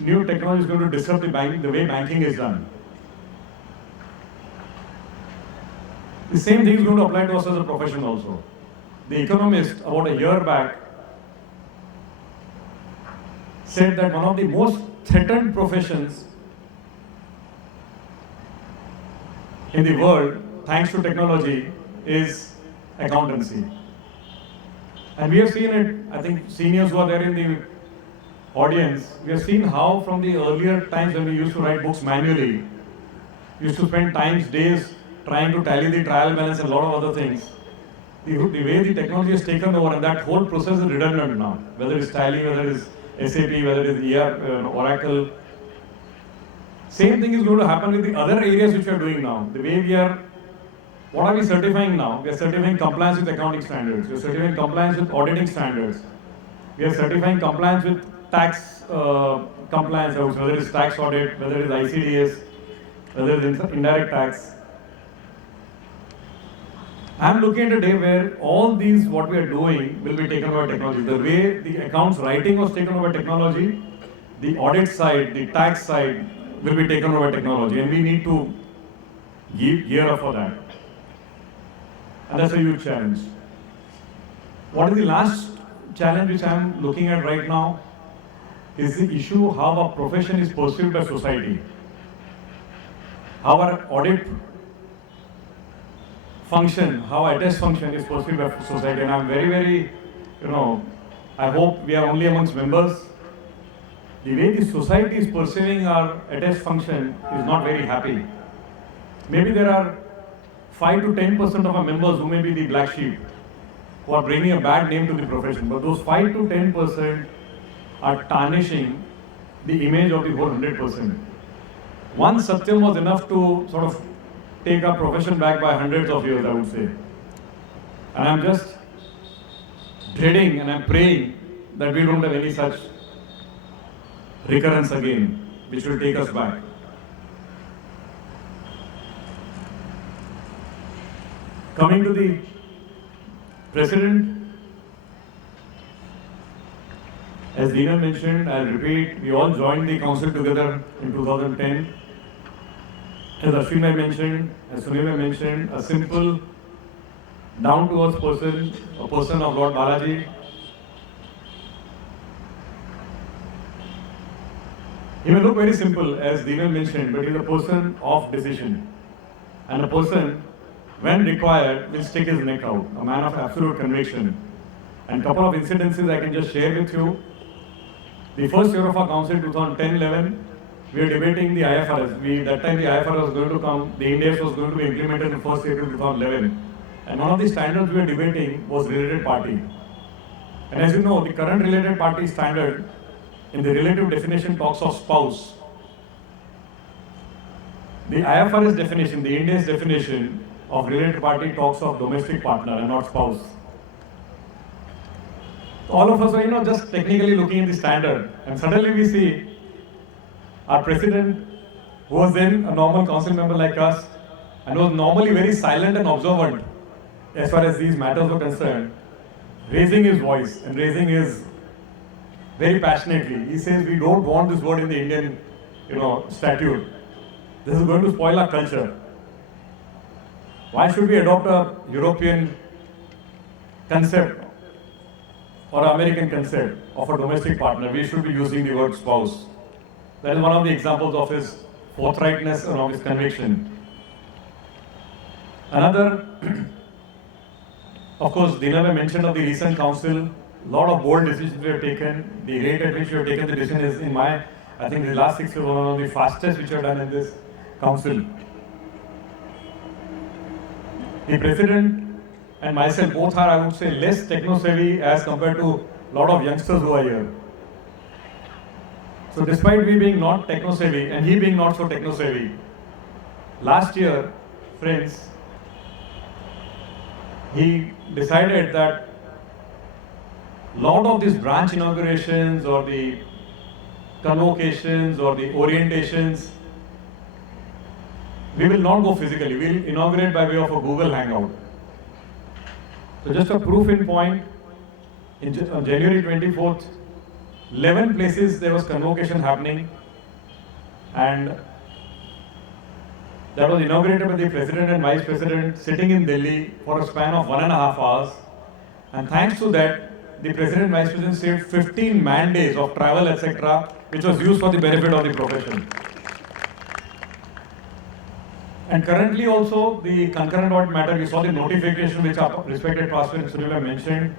new technology is going to disrupt the way banking is done. The same thing is going to apply to us as a profession also. The Economist, about a year back, said that one of the most threatened professions in the world, thanks to technology, is accountancy. And we have seen it, I think seniors who are there in the audience, we have seen how from the earlier times when we used to write books manually, we used to spend times, days trying to tally the trial balance and a lot of other things. The way the technology has taken over and that whole process is redundant now, whether it's Tally, whether it's SAP, whether it is Oracle. Same thing is going to happen with the other areas which we are doing now. The way we are, what are we certifying now? We are certifying compliance with accounting standards. We are certifying compliance with auditing standards. We are certifying compliance with tax compliance, whether it's tax audit, whether it is ICDS, whether it is indirect tax. I am looking at a day where all these, what we are doing, will be taken over technology. The way the accounts writing was taken over technology, the audit side, the tax side will be taken over technology, and we need to gear up for that. And that's a huge challenge. What is the last challenge which I am looking at right now is the issue how our profession is perceived by society. How our audit function, how our test function is perceived by society. And I'm very, I hope we are only amongst members. The way the society is perceiving our attest function is not very happy. Maybe there are 5 to 10% of our members who may be the black sheep, who are bringing a bad name to the profession. But those 5 to 10% are tarnishing the image of the whole 100%. One Satyam was enough to sort of take our profession back by hundreds of years, I would say. And I'm just dreading and I'm praying that we don't have any such recurrence again, which will take us back. Coming to the President, as Dina mentioned, I'll repeat, we all joined the council together in 2010. As Ashwin mentioned, as Sunil mentioned, a simple, down-to-earth person, a person of Lord Balaji. He may look very simple, as Dina mentioned, but he is a person of decision. And a person, when required, will stick his neck out, a man of absolute conviction. And a couple of incidences I can just share with you. The first year of our council, 2010-11, we were debating the IFRS. That time the IFRS was going to come, the Ind AS was going to be implemented in 1st April 2011. And one of the standards we were debating was related party. And as you know, the current related party standard in the relative definition talks of spouse. The IFRS definition, the Ind AS definition of related party talks of domestic partner and not spouse. So all of us are, just technically looking at the standard, and suddenly we see our president, who was then a normal council member like us, and was normally very silent and observant as far as these matters were concerned, raising his voice and raising his very passionately. He says, we don't want this word in the Indian, statute. This is going to spoil our culture. Why should we adopt a European concept or American concept of a domestic partner? We should be using the word spouse. That is one of the examples of his forthrightness and of his conviction. Another, of course, Dinave mentioned of the recent council, a lot of bold decisions were taken. The rate at which we have taken the decision is, I think the last 6 years, one of the fastest which we have done in this council. The president and myself both are, I would say, less techno-savvy as compared to a lot of youngsters who are here. So despite we being not techno savvy and he being not so techno savvy, last year, friends, he decided that lot of these branch inaugurations or the convocations or the orientations, we will not go physically, we will inaugurate by way of a Google Hangout. So just a proof in point, on January 24th, 11 places there was convocation happening, and that was inaugurated by the President and Vice President sitting in Delhi for a span of 1.5 hours. And thanks to that, the President and Vice President saved 15 man days of travel, etc., which was used for the benefit of the profession. And currently also, the concurrent audit matter, we saw the notification which our respected Pastor Sunil mentioned.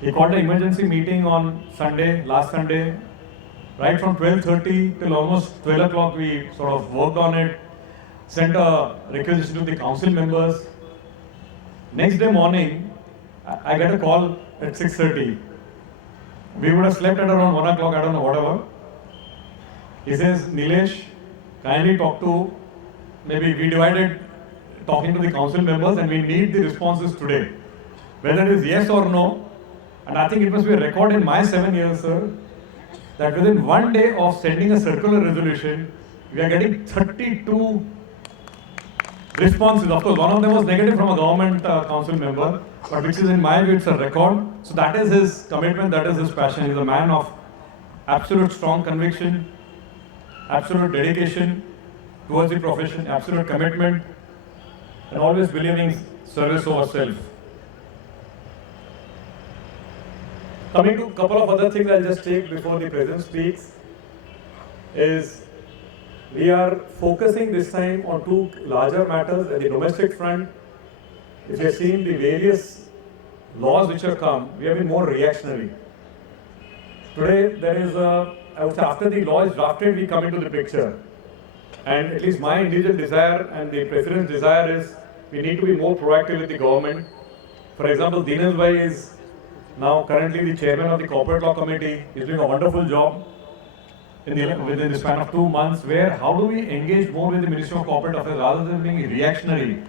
He called an emergency meeting on Sunday, last Sunday. Right from 12:30 till almost 12 o'clock, we sort of worked on it, sent a requisition to the council members. Next day morning, I get a call at 6:30. We would have slept at around 1 o'clock, I don't know, whatever. He says, Nilesh, kindly talk to, maybe we divided talking to the council members and we need the responses today. Whether it is yes or no, and I think it must be a record in my 7 years, sir, that within 1 day of sending a circular resolution, we are getting 32 responses. Of course, one of them was negative from a government council member, but which is in my view, it's a record. So that is his commitment, that is his passion. He's a man of absolute strong conviction, absolute dedication towards the profession, absolute commitment, and always believing service over self. Coming to a couple of other things I'll just take before the President speaks, is we are focusing this time on two larger matters at the domestic front. If you have seen the various laws which have come, we have been more reactionary. Today there is I would say after the law is drafted, we come into the picture. And at least my individual desire and the President's desire is we need to be more proactive with the government. For example, Dinal Bhai is now currently the chairman of the Corporate Law Committee. He's doing a wonderful job within the span of 2 months, where how do we engage more with the Ministry of Corporate Affairs rather than being reactionary?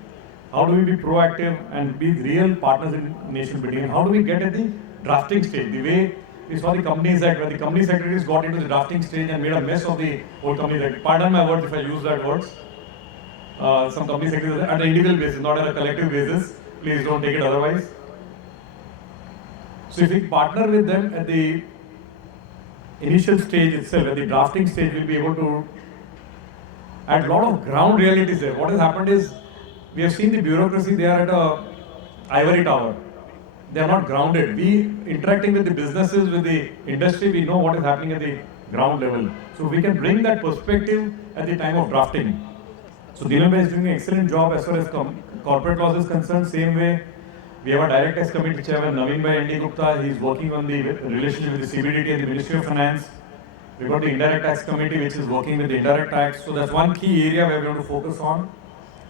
How do we be proactive and be real partners in nation building? How do we get at the drafting stage? The way we saw the Companies Act, where the company secretaries got into the drafting stage and made a mess of the whole Companies Act. Pardon my words if I use that words. Some company secretaries at an individual basis, not on a collective basis. Please don't take it otherwise. So if we partner with them at the initial stage itself, at the drafting stage, we'll be able to add a lot of ground realities there. What has happened is, we have seen the bureaucracy, they are at a ivory tower. They are not grounded. We interacting with the businesses, with the industry, we know what is happening at the ground level. So we can bring that perspective at the time of drafting. So Dinal Bhai is doing an excellent job as far as corporate laws is concerned. Same way, we have a direct tax committee chairman, Naveen Bhai ND Gupta. He is working on the relationship with the CBDT and the Ministry of Finance. We've got the indirect tax committee which is working with the indirect tax. So that's one key area where we want to focus on.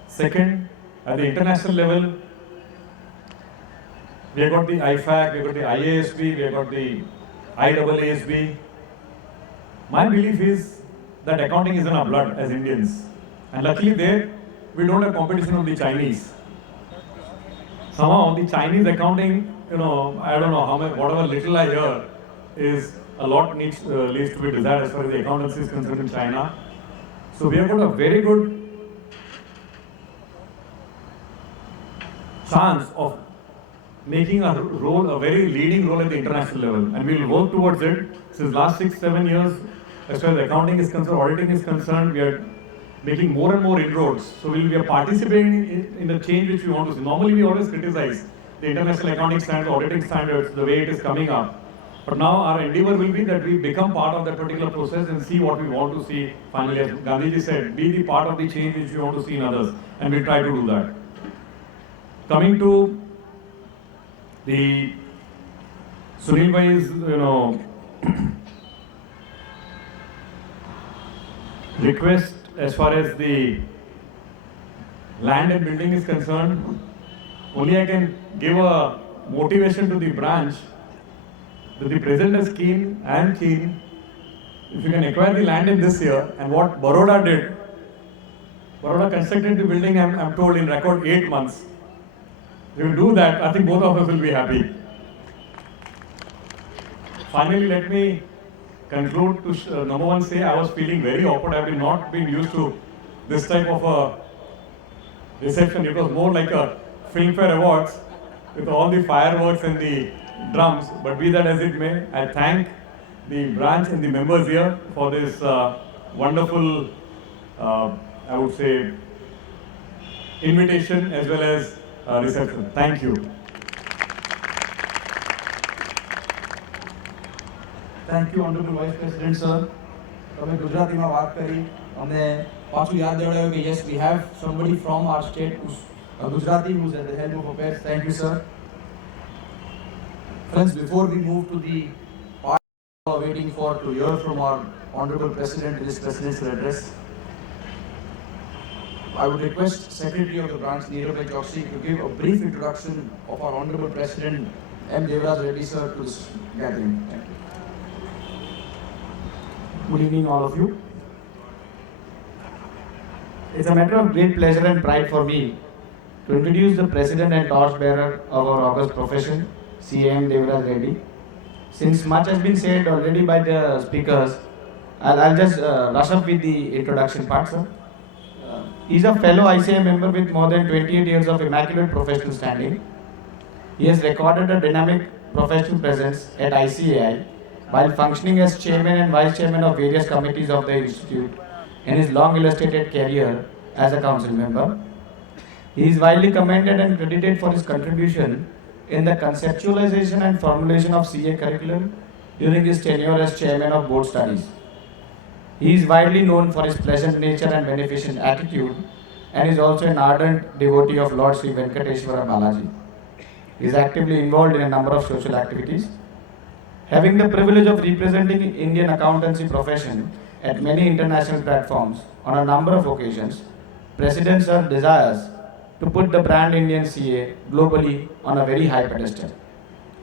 Second, at the international level, we have got the IFAC, we have got the IASB, we have got the IAASB. My belief is that accounting is in our blood as Indians. And luckily there, we don't have competition with the Chinese. Somehow the Chinese accounting, I don't know how much, whatever little I hear, is a lot leaves to be desired as far as the accountancy is concerned in China. So we have got a very good chance of making a very leading role at the international level, and we will work towards it. Since last 6-7 years, as far as accounting is concerned, auditing is concerned, we are making more and more inroads. So we will be participating in the change which we want to see. Normally we always criticize the international accounting standards, auditing standards, the way it is coming up. But now our endeavor will be that we become part of that particular process and see what we want to see. Finally, as Gandhiji said, be the part of the change which we want to see in others, and we try to do that. Coming to the Sunil Bhai's, request as far as the land and building is concerned, only I can give a motivation to the branch that the President is keen if you can acquire the land in this year, and what Baroda did, Baroda constructed the building, I'm told, in record 8 months. If you do that, I think both of us will be happy. Finally, let me conclude to number one say I was feeling very awkward. I have not been used to this type of a reception. It was more like a Filmfare Awards with all the fireworks and the drums. But be that as it may, I thank the branch and the members here for this wonderful, I would say, invitation as well as reception. Thank you. Thank you, Honorable Vice President, sir. તમે ગુજરાતીમાં વાત કરી અમને પાછું યાદ દેવડાવ્યું કે yes, we have somebody from our state who's Gujarati, who's at the helm of affairs. Thank you, sir. Friends, before we move to the part we are waiting for to hear from our Honorable President in his presidential address, I would request Secretary of the Branch, Neeraj Choksi, to give a brief introduction of our Honorable President M. Devraj Reddy, sir, to this gathering. Thank you. Good evening, all of you. It's a matter of great pleasure and pride for me to introduce the President and torchbearer of our august profession, CAM Devraj Reddy. Since much has been said already by the speakers, I'll just rush up with the introduction part, sir. He's a fellow ICI member with more than 28 years of immaculate professional standing. He has recorded a dynamic professional presence at ICAI while functioning as chairman and vice chairman of various committees of the institute in his long illustrated career as a council member. He is widely commended and credited for his contribution in the conceptualization and formulation of CA curriculum during his tenure as chairman of board studies. He is widely known for his pleasant nature and beneficent attitude and is also an ardent devotee of Lord Sri Venkateshwara Balaji. He is actively involved in a number of social activities. Having the privilege of representing Indian accountancy profession at many international platforms on a number of occasions, President Sir desires to put the brand Indian CA globally on a very high pedestal.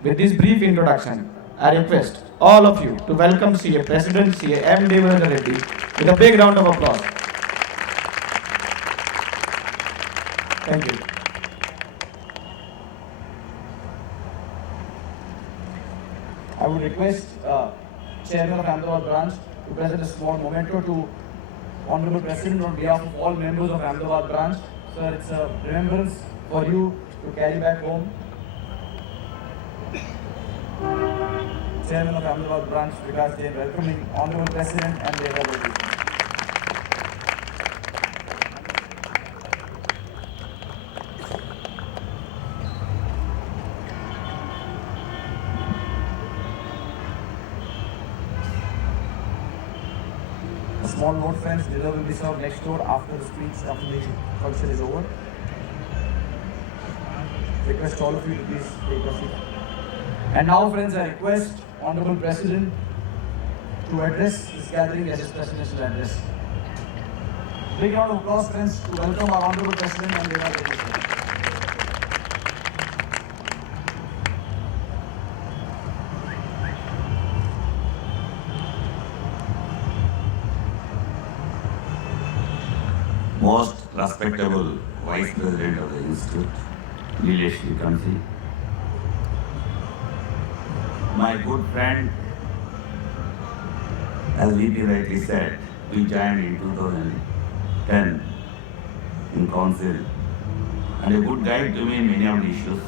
With this brief introduction, I request all of you to welcome CA President CA M. Devraj Reddy with a big round of applause. Thank you. I would request Chairman of Ahmedabad Branch to present a small memento to Honorable President on behalf of all members of Ahmedabad Branch. Sir, it's a remembrance for you to carry back home. Chairman of Ahmedabad Branch, Vikas Jain, welcoming Honorable President and the other. A small note, friends, dinner will be served next door after the speech, after the function is over. Request all of you to please take a seat. And now, friends, I request Honorable President to address this gathering as his presidential address. Big round of applause, friends, to welcome our Honorable President and Devraj Reddy. Most respectable Vice President of the Institute, Nilesh Vikamsi, my good friend, as VP rightly said, we joined in 2010 in council, and a good guide to me in many of the issues.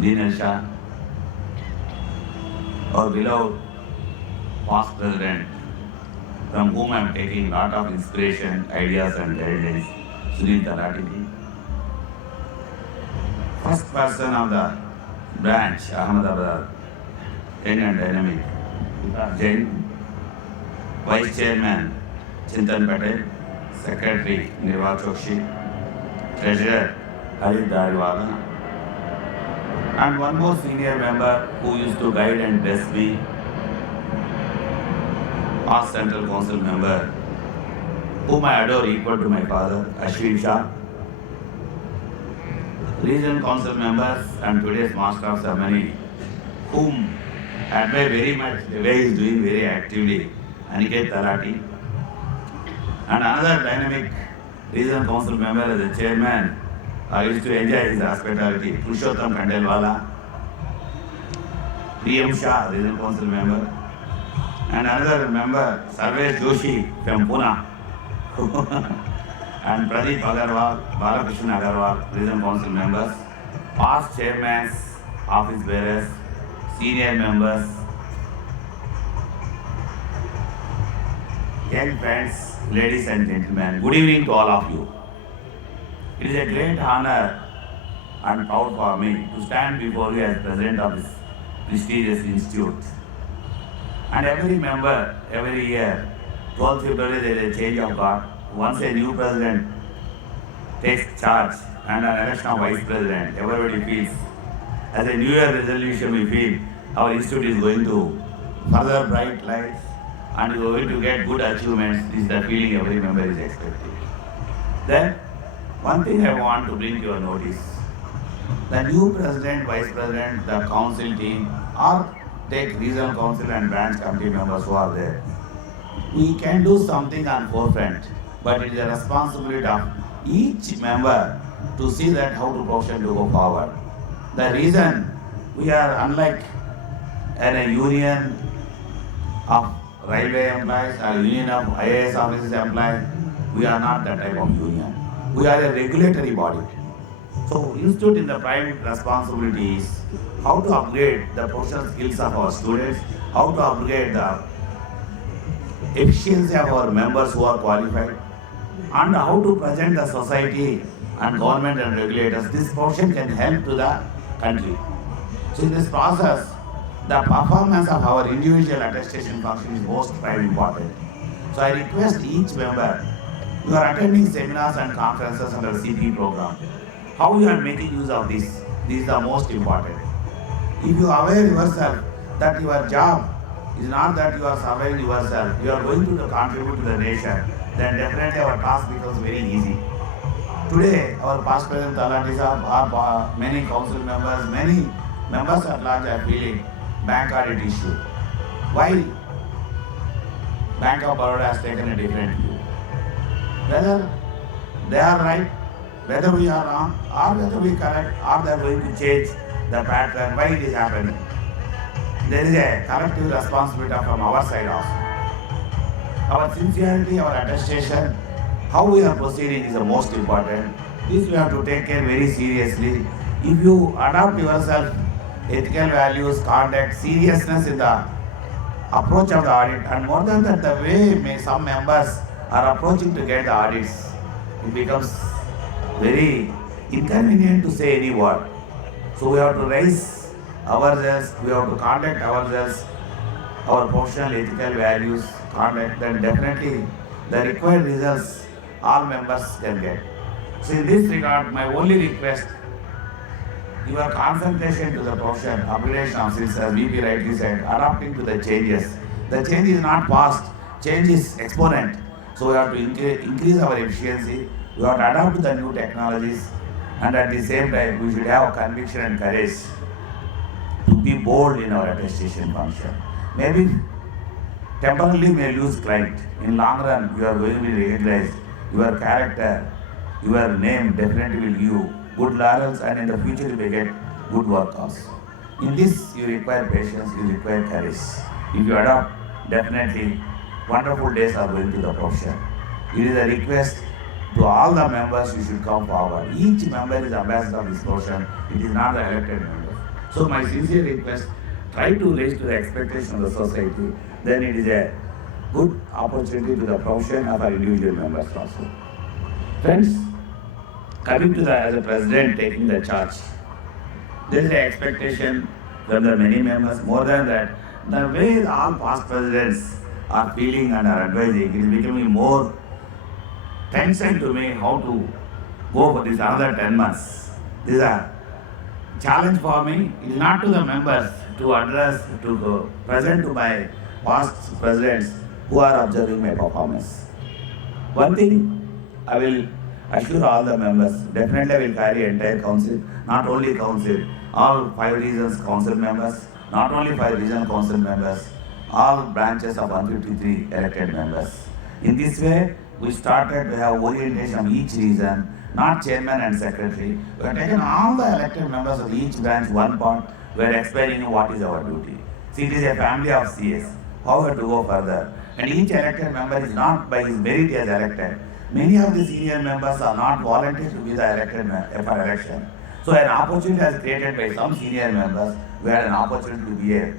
Dinal Shah, our beloved past president, from whom I am taking a lot of inspiration, ideas and guidance, Sunil Talati. First person of the branch, Ahmedabad, young and dynamic, Vikas Jain. Vice Chairman, Chintan Patel. Secretary, Neeraj Choksi. Treasurer, Harit Dariwala. And one more senior member who used to guide and bless me, past Central Council member, whom I adore equal to my father, Ashwin Shah. Regional Council members and today's Master of Ceremony, whom admire very much the way he is doing very actively, Aniket Talati. And another dynamic regional council member as the chairman, I used to enjoy his hospitality, Purushottam Khandelwala, PM Shah, regional council member, and another member, Sarvesh Joshi from Pune, and Pradeep Agarwal, Balakrishna Agarwal, regional council members, past chairmen, office bearers, senior members, young friends, ladies and gentlemen, good evening to all of you. It is a great honor and proud for me to stand before you as president of this prestigious institute. And every member, every year, 12th February there is a change of guard. Once a new president takes charge and an election of vice president, everybody feels, as a new year resolution we feel our institute is going to further bright lights and we are going to get good achievements. This is the feeling every member is expecting. Then, one thing I want to bring to your notice. The new president, vice president, the council team, or take regional council and branch committee members who are there. We can do something on forefront, but it is a responsibility of each member to see that how to profession to go forward. The reason we are unlike a union of railway employees or union of IAS officers employees, we are not that type of union. We are a regulatory body. So, institute in the prime responsibility is how to upgrade the professional skills of our students, how to upgrade the efficiency of our members who are qualified, and how to present the society and government and regulators. This profession can help to the country. So, in this process, the performance of our individual attestation function is most prime important. So, I request each member, you are attending seminars and conferences under CP program. How you are making use of this? This is the most important. If you are aware yourself that your job is not that you are surviving yourself, you are going to contribute to the nation, then definitely our task becomes very easy. Today, our past president Talati our many council members, many members at large are feeling bank audit issue. Why Bank of Baroda has taken a different view? Whether they are right, whether we are wrong, or whether we correct, or they are going to change the pattern, why it is happening. There is a collective responsibility from our side also. Our sincerity, our attestation, how we are proceeding is the most important. This we have to take care very seriously. If you adopt yourself ethical values, conduct, seriousness in the approach of the audit, and more than that, the way some members are approaching to get the audits, it becomes very inconvenient to say any word. So we have to raise ourselves, we have to conduct ourselves, our professional ethical values, conduct, then definitely the required results all members can get. So in this regard, my only request, your concentration to the profession, upgradation of skills, as VP rightly said, adapting to the changes. The change is not fast, change is exponent. So we have to increase our efficiency, we have to adapt to the new technologies, and at the same time, we should have conviction and courage to be bold in our attestation function. Maybe temporarily may lose client. In long run, you are going to be recognized. Your character, your name definitely will give you good laurels, and in the future you may get good work also. In this, you require patience, you require courage. If you adopt, definitely wonderful days are going to the profession. It is a request to all the members, you should come forward. Each member is ambassador of this profession. It is not the elected member. So my sincere request, try to raise to the expectation of the society. Then it is a good opportunity to the profession of our individual members also. Friends, coming to as a president taking the charge, there is an expectation from the many members. More than that, the way all past presidents are feeling and are advising, it is becoming more tension to me how to go for this another 10 months. This is a challenge for me. It is not to the members to address, to go present to my past presidents who are observing my performance. One thing I will assure all the members, definitely I will carry entire council, not only council, all 5 regions council members, not only 5 regional council members, all branches of 153 elected members. In this way, we started to have orientation of each region, not chairman and secretary. We have taken all the elected members of each branch one part. We are explaining what is our duty. See, it is a family of CS. How we have to go further? And each elected member is not by his merit as elected. Many of the senior members are not volunteers to be the elected for election. So an opportunity has created by some senior members. We had an opportunity to be a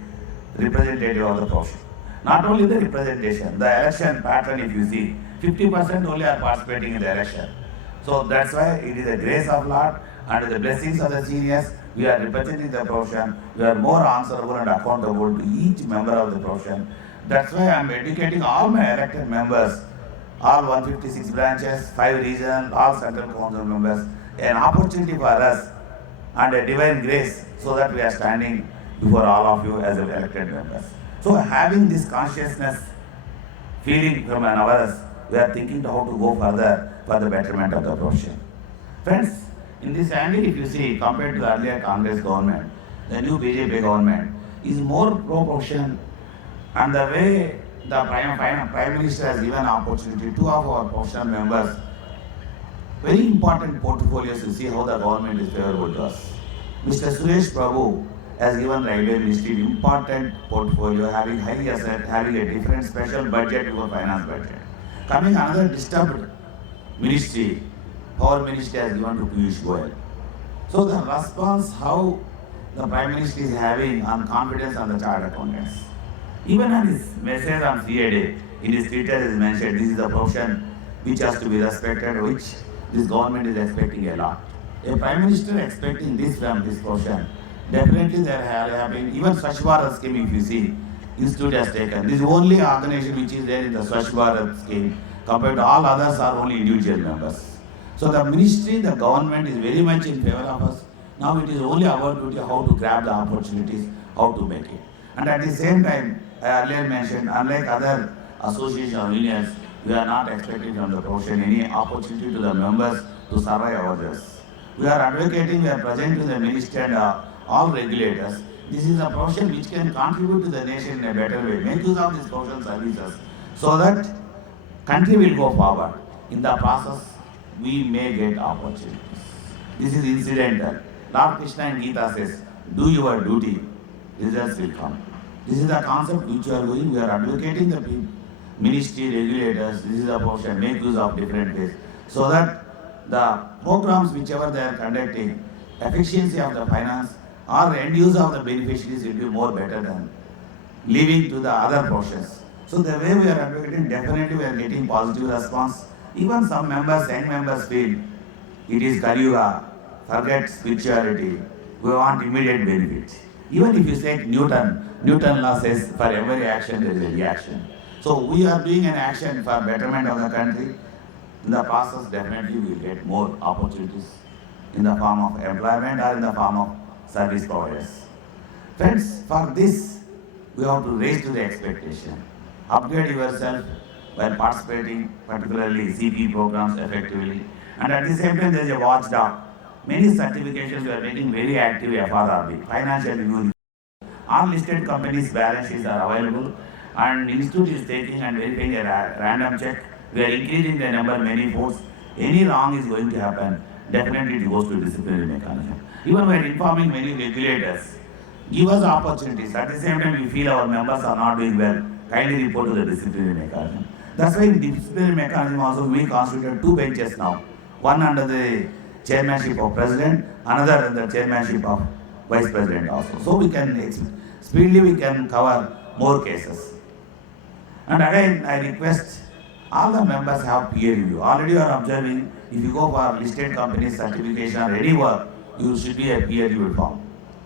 representative of the profession. Not only the representation, the election pattern, if you see, 50% only are participating in the election. So that's why it is a grace of Lord and the blessings of the seniors. We are representing the profession. We are more answerable and accountable to each member of the profession. That's why I am educating all my elected members, all 156 branches, 5 regions, all central council members, an opportunity for us and a divine grace so that we are standing before all of you as elected members. So having this consciousness, feeling from ours, we are thinking how to go further for the betterment of the profession. Friends, in this angle, if you see, compared to the earlier Congress government, the new BJP government is more pro-profession, and the way the Prime Minister has given opportunity to our professional members, very important portfolios to see how the government is favorable to us. Mr. Suresh Prabhu has given Railway Ministry important portfolio, having high asset, having a different special budget for finance budget. Coming another disturbed ministry, Power Ministry has given to Piyush Goyal. So the response how the Prime Minister is having on confidence on the chartered accountants. Even on his message on CA, in his Twitter is mentioned, this is a profession which has to be respected, which this government is expecting a lot. A Prime Minister expecting this from this profession, definitely they are having, even Swachh Bharat scheme, if you see, Institute has taken. This is the only organization which is there in the Swachh Bharat scheme, compared to all others are only individual members. So the ministry, the government is very much in favor of us. Now it is only our duty how to grab the opportunities, how to make it. And at the same time, I earlier mentioned, unlike other associations or unions, we are not expecting from the profession any opportunity to the members to survive others. We are advocating, we are presenting the ministry and all regulators. This is a profession which can contribute to the nation in a better way. Make use of these professional services so that country will go forward. In the process, we may get opportunities. This is incidental. Lord Krishna in Gita says, do your duty, results will come. This is the concept which we are doing. We are advocating the ministry, regulators, this is a portion, make use of different ways. So that the programs whichever they are conducting, efficiency of the finance or end use of the beneficiaries will be more better than leaving to the other portions. So the way we are advocating, definitely we are getting positive response. Even some members, young members feel it is Kali Yuga, forget spirituality, we want immediate benefit. Even if you say Newton law says for every action there is a reaction. So we are doing an action for betterment of the country. In the process, definitely we will get more opportunities in the form of employment or in the form of service providers. Friends, for this, we have to raise to the expectation. Upgrade yourself while participating, particularly CP programs effectively. And at the same time, there is a watchdog. Many certifications we are making very active FRRB, financial review. All listed companies' balance sheets are available, and Institute is taking and verifying a random check. We are increasing the number many folds. Any wrong is going to happen, definitely it goes to disciplinary mechanism. Even we are informing many regulators, give us opportunities. At the same time, we feel our members are not doing well, kindly report to the disciplinary mechanism. That's why in disciplinary mechanism also we constituted 2 benches now. One under the chairmanship of president, another under the chairmanship of vice president also. So we can speedily we can cover more cases. And again, I request all the members have peer review. Already you are observing, if you go for listed companies certification or any work, you should be a peer review firm.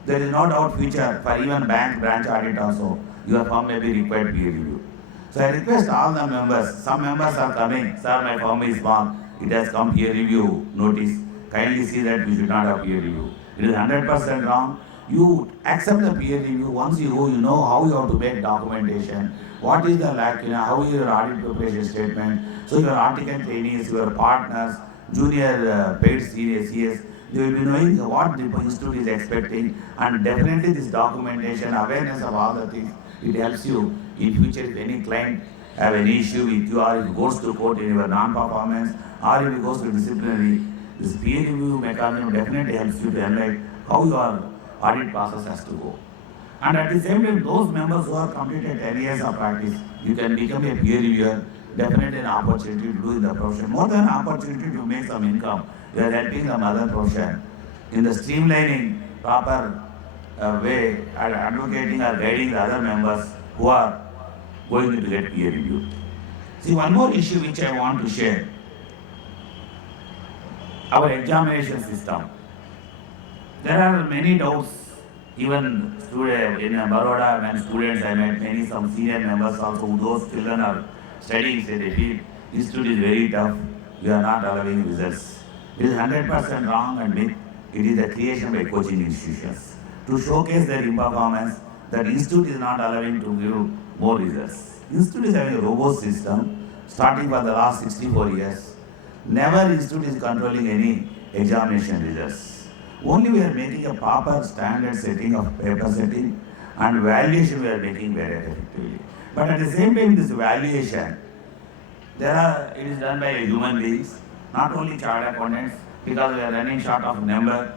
There is no doubt future for even bank branch audit also, your firm may be required peer review. So I request all the members, some members are coming, sir, my firm is small, it has come peer review notice. Kindly see that we should not have peer review. It is 100% wrong. You accept the peer review. Once you go, you know how you have to make documentation, what is the lack, how is your audit preparation statement. So your article trainees, your partners, junior paid senior CS, They will be knowing what the institute is expecting, and definitely this documentation, awareness of all the things, it helps you in future if any client have any issue with you, or if it goes to court in your non-performance, or if it goes to disciplinary, this peer review mechanism definitely helps you to analyze how your audit process has to go. And at the same time, those members who have completed 10 years of practice, you can become a peer reviewer, definitely an opportunity to do in the profession. More than an opportunity to make some income, you are helping the mother profession in the streamlining proper way and advocating or guiding the other members who are going to get peer review. See, one more issue which I want to share. Our examination system. There are many doubts, even in Baroda, when students, I met many some senior members also, who those children are studying, say they feel institute is very tough, we are not allowing results. It is 100% wrong and myth. It is the creation by coaching institutions. To showcase their performance, that institute is not allowing to give more results. Institute is having a robust system, starting for the last 64 years. Never institute is controlling any examination results. Only we are making a proper standard setting of paper setting, and valuation we are making very effectively. But at the same time, this valuation, it is done by human beings, not only chartered accountants, because we are running short of number,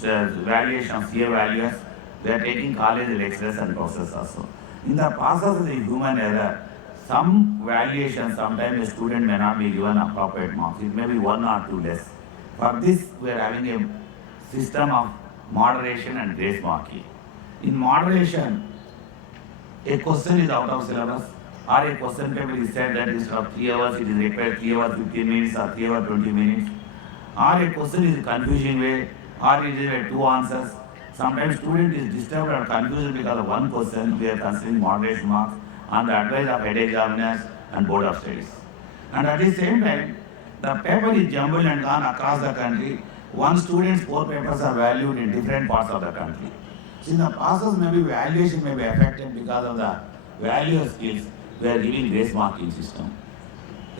valuation of CA values, we are taking college lecturers and professors also. In the process of the human error, some valuation, sometimes a student may not be given appropriate marks. It may be 1 or 2 less. For this, we are having a system of moderation and grace marking. In moderation, a question is out of syllabus, or a question paper is said that instead of 3 hours, it is required 3 hours 15 minutes or 3 hours 20 minutes. Or a question is confusing way, or it is 2 answers. Sometimes student is disturbed or confused because of one question. We are considering moderation marks on the advice of head examiners and board of studies. And at the same time, the paper is jumbled and gone across the country. One student's 4 papers are valued in different parts of the country. So in the process, maybe valuation may be affected because of the value of skills. We are giving grace marking system.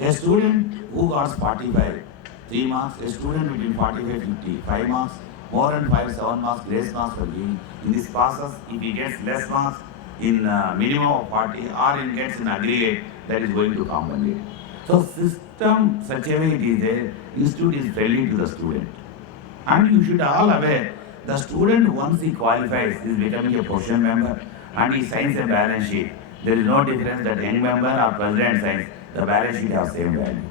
A student who got 45, 3 marks, a student between 45, 50, 5 marks, more than 5, 7 marks, grace marks for giving. In this process, if he gets less marks in minimum of 40 or he gets in aggregate, that is going to compensate. So system such a way it is there, institute is friendly to the student. And you should all aware, the student once he qualifies, he is becoming a professional member and he signs a balance sheet. There is no difference that young member or president signs, the balance sheet has same value.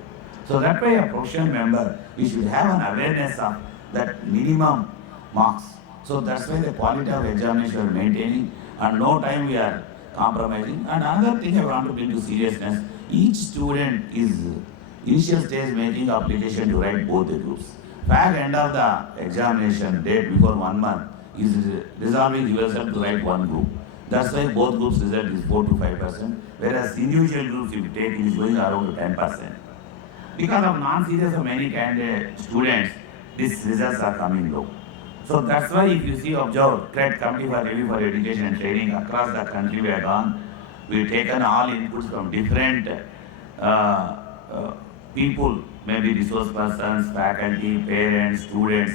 So that way a professional member, we should have an awareness of that minimum marks. So that's why the quality of examination we are maintaining and no time we are compromising. And another thing I want to bring to seriousness, each student is initial stage making application to write both the groups. Fact end of the examination date before 1 month is resolving yourself to write one group. That's why both groups result is 4 to 5%, whereas individual groups if you take it is going around to 10%. Because of non-serious of many candidate students, these results are coming low. So that's why if you see, observe, CRED Committee for Review for Education and Training across the country we have gone, we've taken all inputs from different people, maybe resource persons, faculty, parents, students,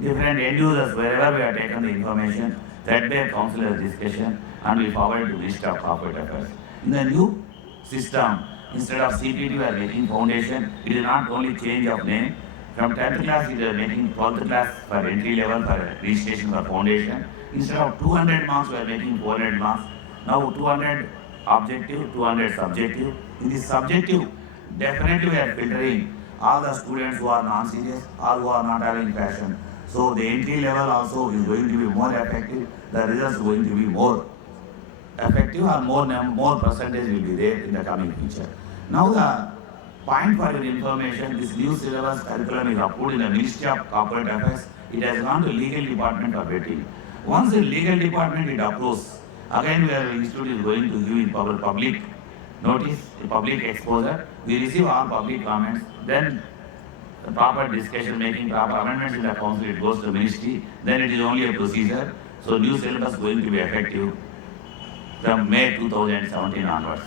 different end users, wherever we have taken the information, threadbare council discussion, and we forward to Ministry of Corporate Affairs. In the new system, instead of CPT, we are making foundation. It is not only change of name. From 10th class, we are making 12th class for entry level for registration for foundation. Instead of 200 marks, we are making 400 marks. Now 200 objective, 200 subjective. In this subjective, definitely we are filtering all the students who are non-serious or who are not having passion. So the entry level also is going to be more effective. The results are going to be more effective or more percentage will be there in the coming future. Now the point for your information, this new syllabus curriculum is approved in the Ministry of Corporate Affairs. It has gone to legal department of vetting. Once the legal department it approves, again where the institute is going to give in public notice, public exposure, we receive all public comments, then the proper discussion making, proper amendments in the council, it goes to the ministry, then it is only a procedure. So new syllabus going to be effective from May 2017 onwards.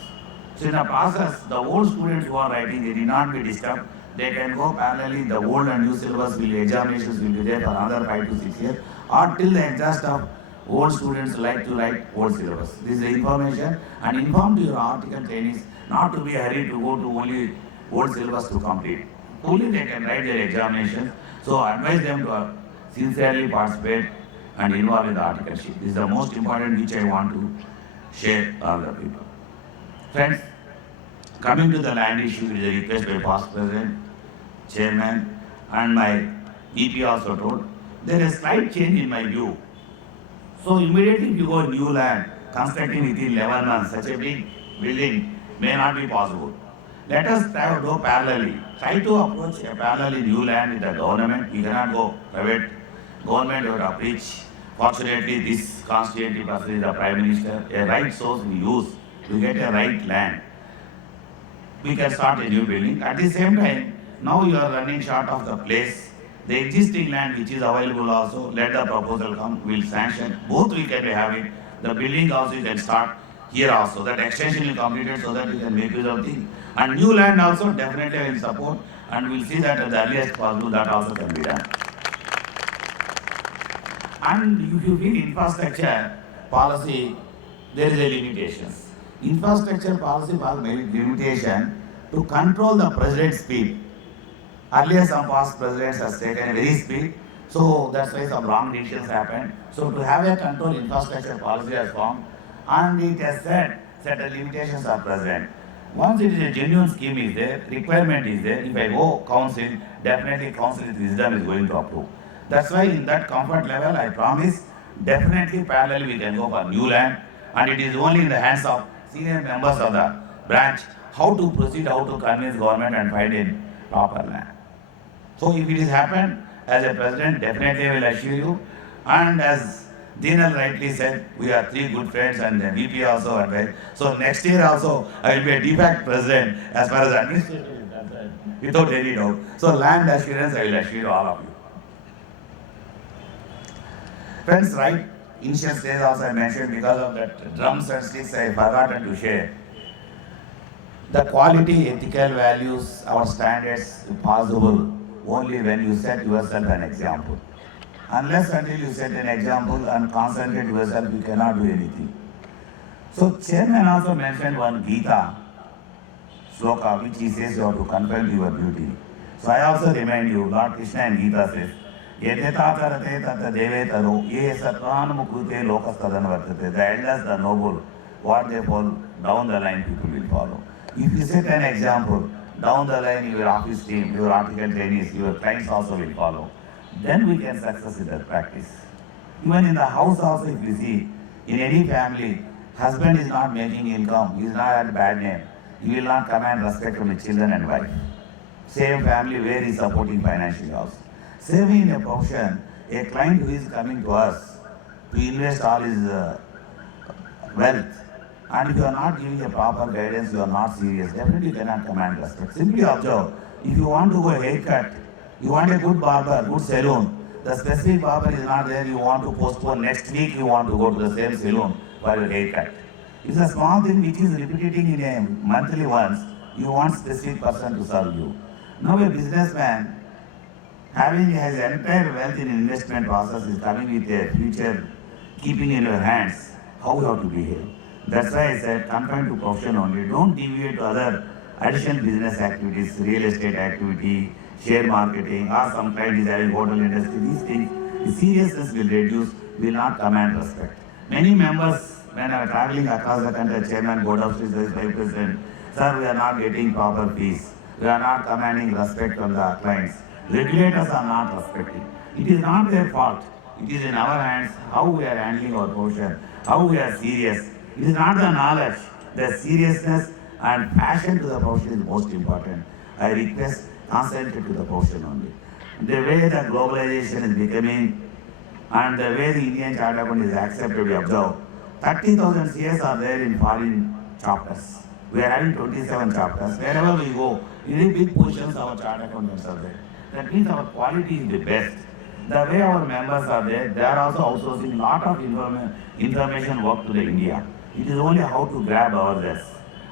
So in the process, the old students who are writing, they did not be disturbed. they can go parallelly, the old and new syllabus will, examinations will be there for another 5 to 6 years, or till the exhaust of old students like to write old syllabus. This is the information, and inform to your article trainees not to be hurried to go to only old syllabus to complete. Only they can write their examinations, so I advise them to sincerely participate and involve in the articleship. This is the most important which I want to share all the people. Friends, coming to the land issue, it is a request by past president, chairman, and my EP also told, there is slight change in my view. So immediately if you go new land, constructing within 11 months, such a big building may not be possible. Let us try to go parallelly. Try to approach a parallelly new land with the government. We cannot go private. Government will approach. Fortunately, this constituency person is the Prime Minister. A right source we use to get a right land. We can start a new building. At the same time, now you are running short of the place. The existing land which is available also, let the proposal come, we'll sanction. Both we can be having. The building also you can start here also. That extension will completed so that we can make use of things. And new land also definitely I will support, and we'll see that at the earliest possible that also can be done. And if you feel infrastructure policy, there is a limitations. Infrastructure policy has limitation to control the president's speed. Earlier some past presidents have taken a very speed, so that's why some wrong decisions happened. So to have a control infrastructure policy has formed, and it has said certain limitations are present. Once it is a genuine scheme is there, requirement is there, if I go council, definitely council's wisdom is going to approve. That's why in that comfort level, I promise, definitely parallel we can go for new land, and it is only in the hands of senior members of the branch how to proceed, how to convince government and find a proper land. So if it is happened, as a president, definitely I will assure you, and as Dinal rightly said, we are 3 good friends, and the VP also advised. So next year also, I will be a de facto president as far as administration is concerned, without any doubt. So land assurance, I will assure all of you. Friends, right, initial stage also I mentioned, because of that drums and sticks I forgotten to share. The quality, ethical values, our standards possible only when you set yourself an example. Unless until you set an example and concentrate yourself, you cannot do anything. So chairman also mentioned one Gita sloka, which he says you have to confirm your beauty. So I also remind you, Lord Krishna in Gita says, Yedetatarate tata devetaro, ye satvanamukute lokastadan vartate. The elders, the noble, what they follow, down the line people will follow. If you set an example, down the line your office team, your article trainees, your clients also will follow. Then we can success in that practice. Even in the house also, if you see, in any family, husband is not making income, he is not at bad name, he will not command respect from the children and wife. Same family where he is supporting financially also. Same in a profession, a client who is coming to us to invest all his wealth, and if you are not giving a proper guidance, you are not serious, definitely you cannot command respect. Simply observe, if you want to go haircut, you want a good barber, good salon, the specific barber is not there, you want to postpone next week, you want to go to the same salon for your haircut. It's a small thing which is repeating in a monthly once, you want specific person to serve you. Now a businessman, having his entire wealth in investment process, is coming with a future, keeping in your hands, how you have to behave. That's why I said, confine to profession only, don't deviate to other additional business activities, real estate activity, share marketing, or some kind is having hotel industry. These things, the seriousness will reduce, will not command respect. Many members, when I was traveling across the country, chairman, board of trustees, vice president, sir, we are not getting proper fees. We are not commanding respect from the clients. Regulators are not respecting. It is not their fault. It is in our hands how we are handling our profession, how we are serious. It is not the knowledge, the seriousness and passion to the profession is most important. I request, concentrate to the profession only. The way the globalization is becoming and the way the Indian Charter Account is accepted, we observe, 30,000 CS are there in foreign chapters. We are having 27 chapters. Wherever we go, in big positions our Charter Accountants are there. That means our quality is the best. The way our members are there, they are also outsourcing a lot of information work to the India. It is only how to grab our desk.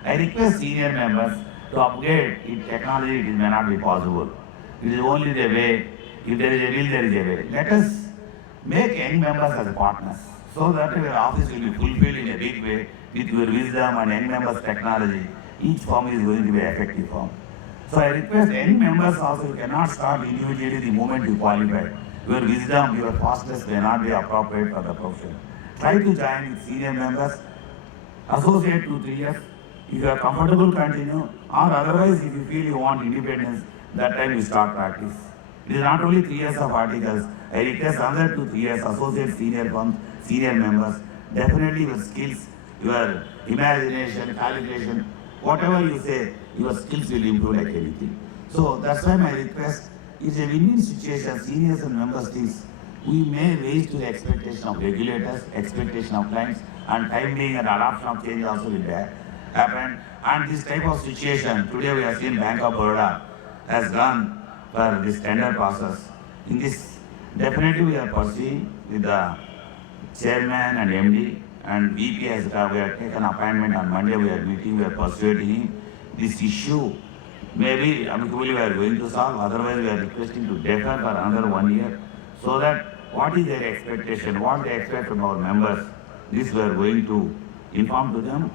I request senior members, to upgrade it, technology, it may not be possible. It is only the way, if there is a will, there is a way. Let us make young members as partners, so that your office will be fulfilled in a big way with your wisdom and young members' technology. Each firm is going to be an effective firm. So I request young members also, you cannot start individually the moment you qualify. Your wisdom, your fastness may not be appropriate for the profession. Try to join with senior members, associate 2-3 years. If you are comfortable, continue, or otherwise, if you feel you want independence, that time you start practice. It is not only 3 years of articles. I request another 2-3 years, associate senior firms, senior members. Definitely your skills, your imagination, calculation, whatever you say, your skills will improve like anything. So that's why my request is a win-win situation. Seniors and members things we may raise to the expectation of regulators, expectation of clients, and time being and adoption of change also will happen. And this type of situation, today we have seen Bank of Baroda has gone for this tender process. In this, definitely we are pursuing with the chairman and MD, and VP has we have taken appointment on Monday. We are meeting, we are persuading him. This issue maybe amicably we are going to solve, otherwise we are requesting to defer for another 1 year, so that what is their expectation, what they expect from our members, this we are going to inform to them.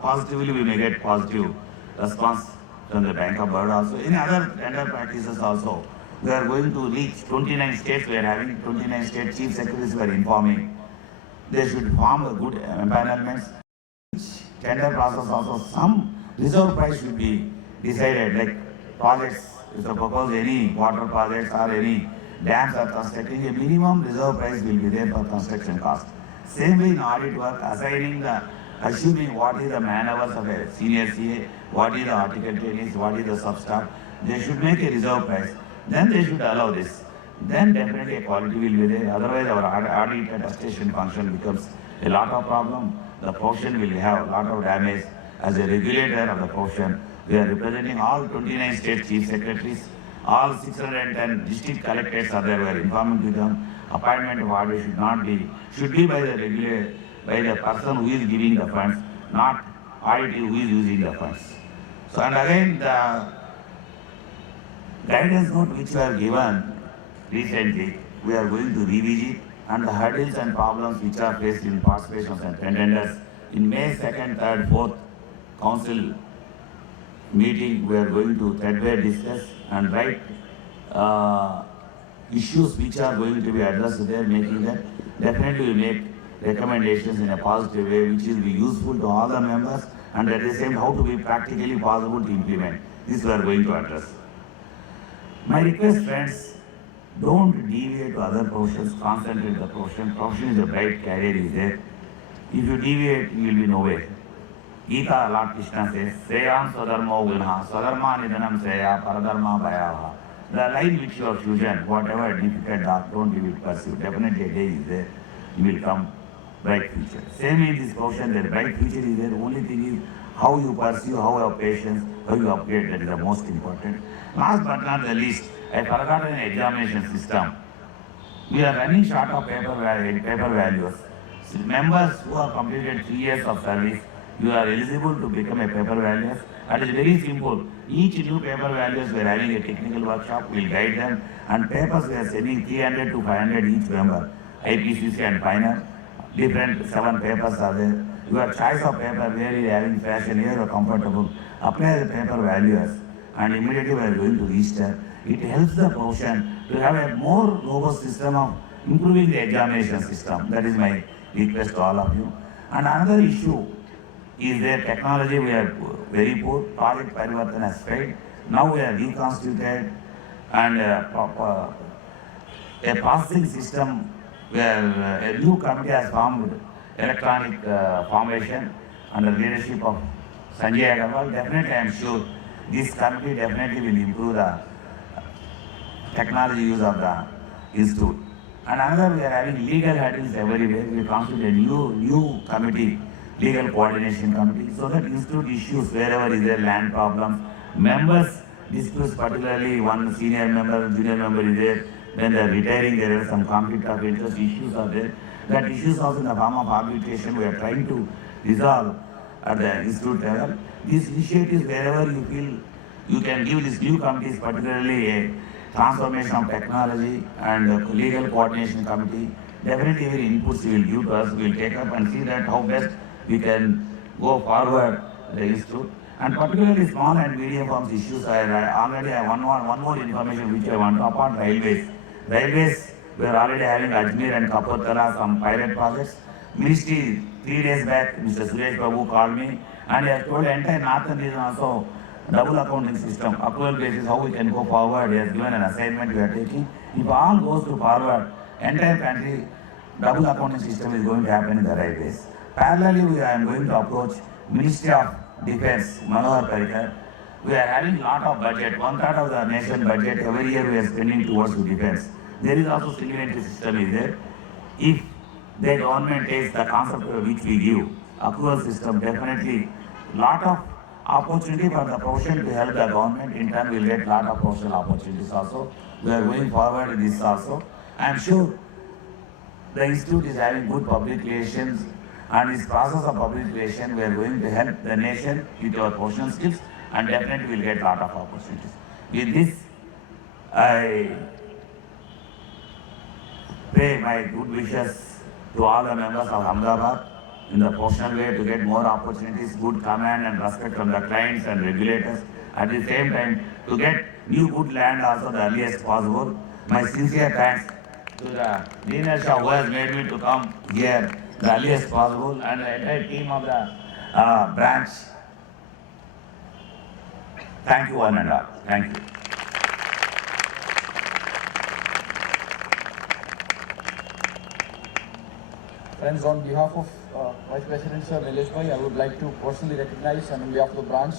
Positively we may get positive response from the Bank of Baroda also. In other tender practices also, we are going to reach 29 states. We are having 29 state chief secretaries. We are informing. They should form a good empanelments. Tender process also, some reserve price should be decided, like projects, if you propose any water projects or any dams are constructing, a minimum reserve price will be there for construction cost. Same way in audit work, assuming what is the man hours of a senior CA, what is the article trainings, what is the substaff, they should make a reserve price. Then they should allow this. Then definitely a quality will be there. Otherwise our audit attestation function becomes a lot of problem. The profession will have a lot of damage. As a regulator of the profession, we are representing all 29 state chief secretaries, all 610 district collectors are there. We are informing to them. Appointment of audit should be by the regulator, by the person who is giving the funds, not audit who is using the funds. So, and again the guidance note which we are given recently, we are going to revisit, and the hurdles and problems which are faced in participations and tenders. In May 2nd, 3rd, 4th council meeting, we are going to threadbare discuss and write issues which are going to be addressed there, making that definitely we make recommendations in a positive way, which will be useful to all the members, and at the same time how to be practically possible to implement. This we are going to address. My request, friends, don't deviate to other professions, concentrate the profession. Profession is a bright career is there. If you deviate, you will be nowhere. Gita Lord Krishna says, Sreyam Swadharma Gunha, Swadharma Nidhanam Sreya, Paradharma Bhayava. The line which you are chosen, whatever difficult dark, don't you will pursue. Definitely a day is there, you will come bright future. Same in this profession, the bright future is there. Only thing is how you pursue, how you have patience, how you upgrade, that is the most important. Last but not the least, I forgot an examination system. We are running short of paper values. Members who have completed 3 years of service, you are eligible to become a paper valuer. That is very simple. Each new paper valuers, we are having a technical workshop, we will guide them, and papers we are sending 300 to 500 each member, IPCC and final. Different 7 papers are there. Your choice of paper, where you are having fashion, where you are comfortable, apply the paper valuers, and immediately we are going to register. It helps the profession to have a more robust system of improving the examination system. That is my request to all of you. And another issue is their technology. We are very poor. Project Parivartan has failed. Now we are reconstituted, and a processing system where a new committee has formed, electronic formation under leadership of Sanjay Agarwal. Definitely I am sure this committee definitely will improve the technology use of the institute. And another, we are having legal hurdles everywhere. We constitute a new committee, legal coordination committee, so that institute issues wherever is there land problems, members disputes, particularly one senior member, junior member is there, when they are retiring, there are some conflict of interest issues are there. That issues also in the form of arbitration we are trying to resolve, at the institute level. These initiatives, wherever you feel you can give these new committees, particularly a transformation of technology and a legal coordination committee, definitely every inputs you will give to us, we will take up and see that how best we can go forward the institute. And particularly small and medium firms issues, I already have one more information which I want to upon railways. Railways, we are already having Ajmer and Kapurthala, some pilot projects. Ministry, 3 days back, Mr. Suresh Babu called me and he has told the entire northern region also double accounting system, accrual basis, how we can go forward. He has given an assignment we are taking. If all goes to forward, entire country, double accounting system is going to happen in the railways. Parallelly, I am going to approach Ministry of Defense, Manohar Parrikar. We are having lot of budget, 1/3 of the nation budget every year we are spending towards the defense. There is also singularity system is there. If the government takes the concept which we give, accrual system, definitely lot of opportunity for the profession to help the government. In turn, we will get lot of professional opportunities also. We are going forward in this also. I am sure the institute is having good public relations, and this process of public relation, we are going to help the nation with our professional skills, and definitely we will get lot of opportunities. With this, I pay my good wishes to all the members of Ahmedabad in the professional way to get more opportunities, good command and respect from the clients and regulators. At the same time, to get new good land also the earliest possible. My sincere thanks to the leadership who has made me to come here the earliest possible, and the entire team of the branch. Thank you one and all. Thank you. Friends, on behalf of Vice President Sir Nilesh Bhai, I would like to personally recognize, and on behalf of the branch,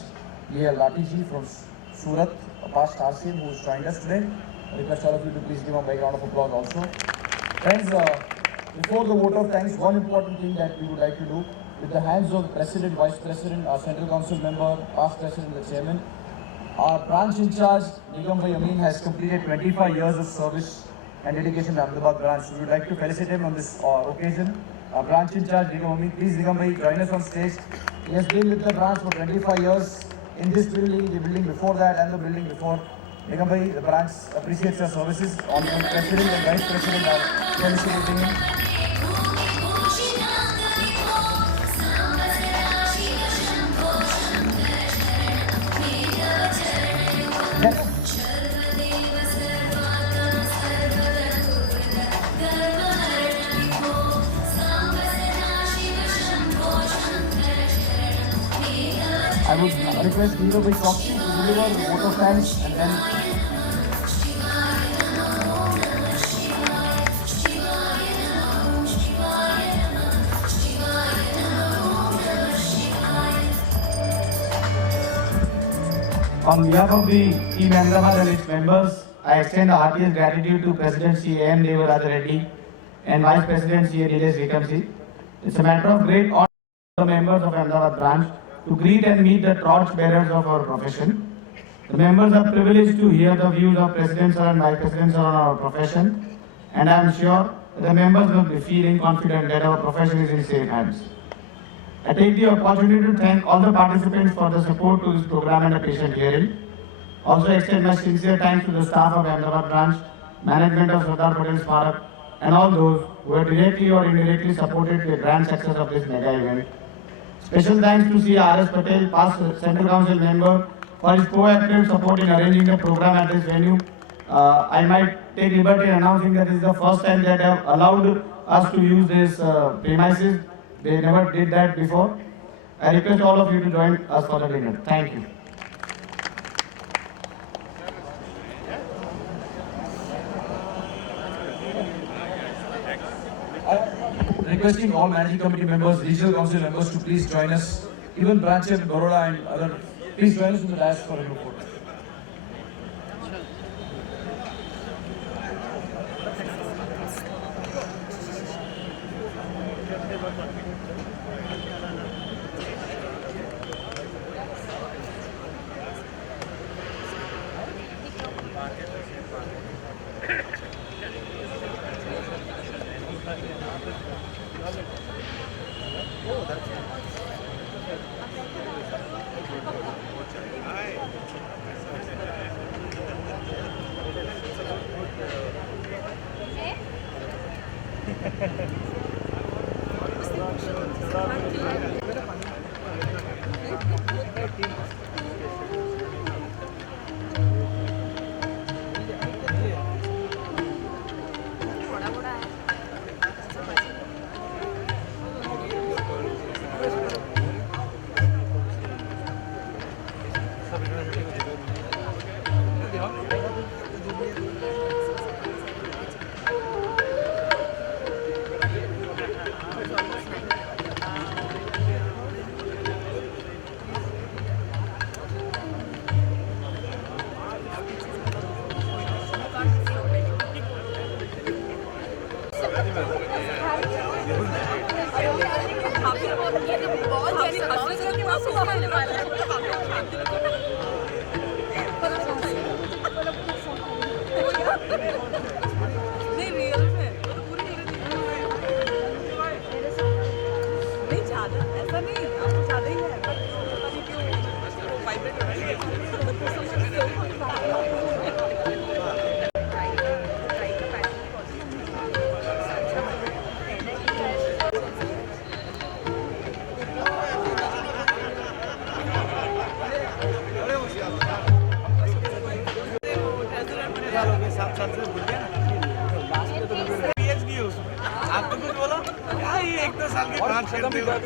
Lihar Lati ji from Surat, a past RCM who has joined us today. I request all of you to please give him a big round of applause also. Friends, before the vote of thanks, one important thing that we would like to do, with the hands of President, Vice President, our Central Council member, past President, the Chairman, our branch in charge, Nigam Bhai Amin, has completed 25 years of service and dedication to Ahmedabad branch. We would like to felicitate him on this occasion. Our branch in charge, Nigam Amin, please Nigam Bhai, join us on stage. He has been with the branch for 25 years in this building, the building before that and the building before. Nigam Bhai, the branch appreciates your services. On the President and Vice President are felicitating him. I would request Nigam Bhai Choksi to deliver the vote of thanks and then On behalf of the Team Ahmedabad and its members, I extend the heartiest gratitude to President C. A. M. Devaraja Reddy and Vice President C. A. Nilesh Vikamsi. It's a matter of great honor for the members of Ahmedabad branch to greet and meet the torch bearers of our profession. The members are privileged to hear the views of President Sir and Vice President Sir on our profession, and I am sure the members will be feeling confident that our profession is in safe hands. I take the opportunity to thank all the participants for the support to this program and the patient hearing. Also extend my sincere thanks to the staff of Ahmedabad branch, management of Sardar Patel Smarak, and all those who have directly or indirectly supported the grand success of this mega event. Special thanks to C. R. S. Patel, past Central Council member, for his proactive support in arranging the program at this venue. I might take liberty in announcing that this is the first time that they have allowed us to use this premises. They never did that before. I request all of you to join us for the dinner. Thank you. requesting all managing committee members, regional council members to please join us. Even branch in Baroda and other, please join us in the dais for a group photo. नहीं real में वो तो पूरी नहीं ज़्यादा ऐसा नहीं आपको ज़्यादा ही है पर पता नहीं क्यों वाइब्रेट हो रहा है।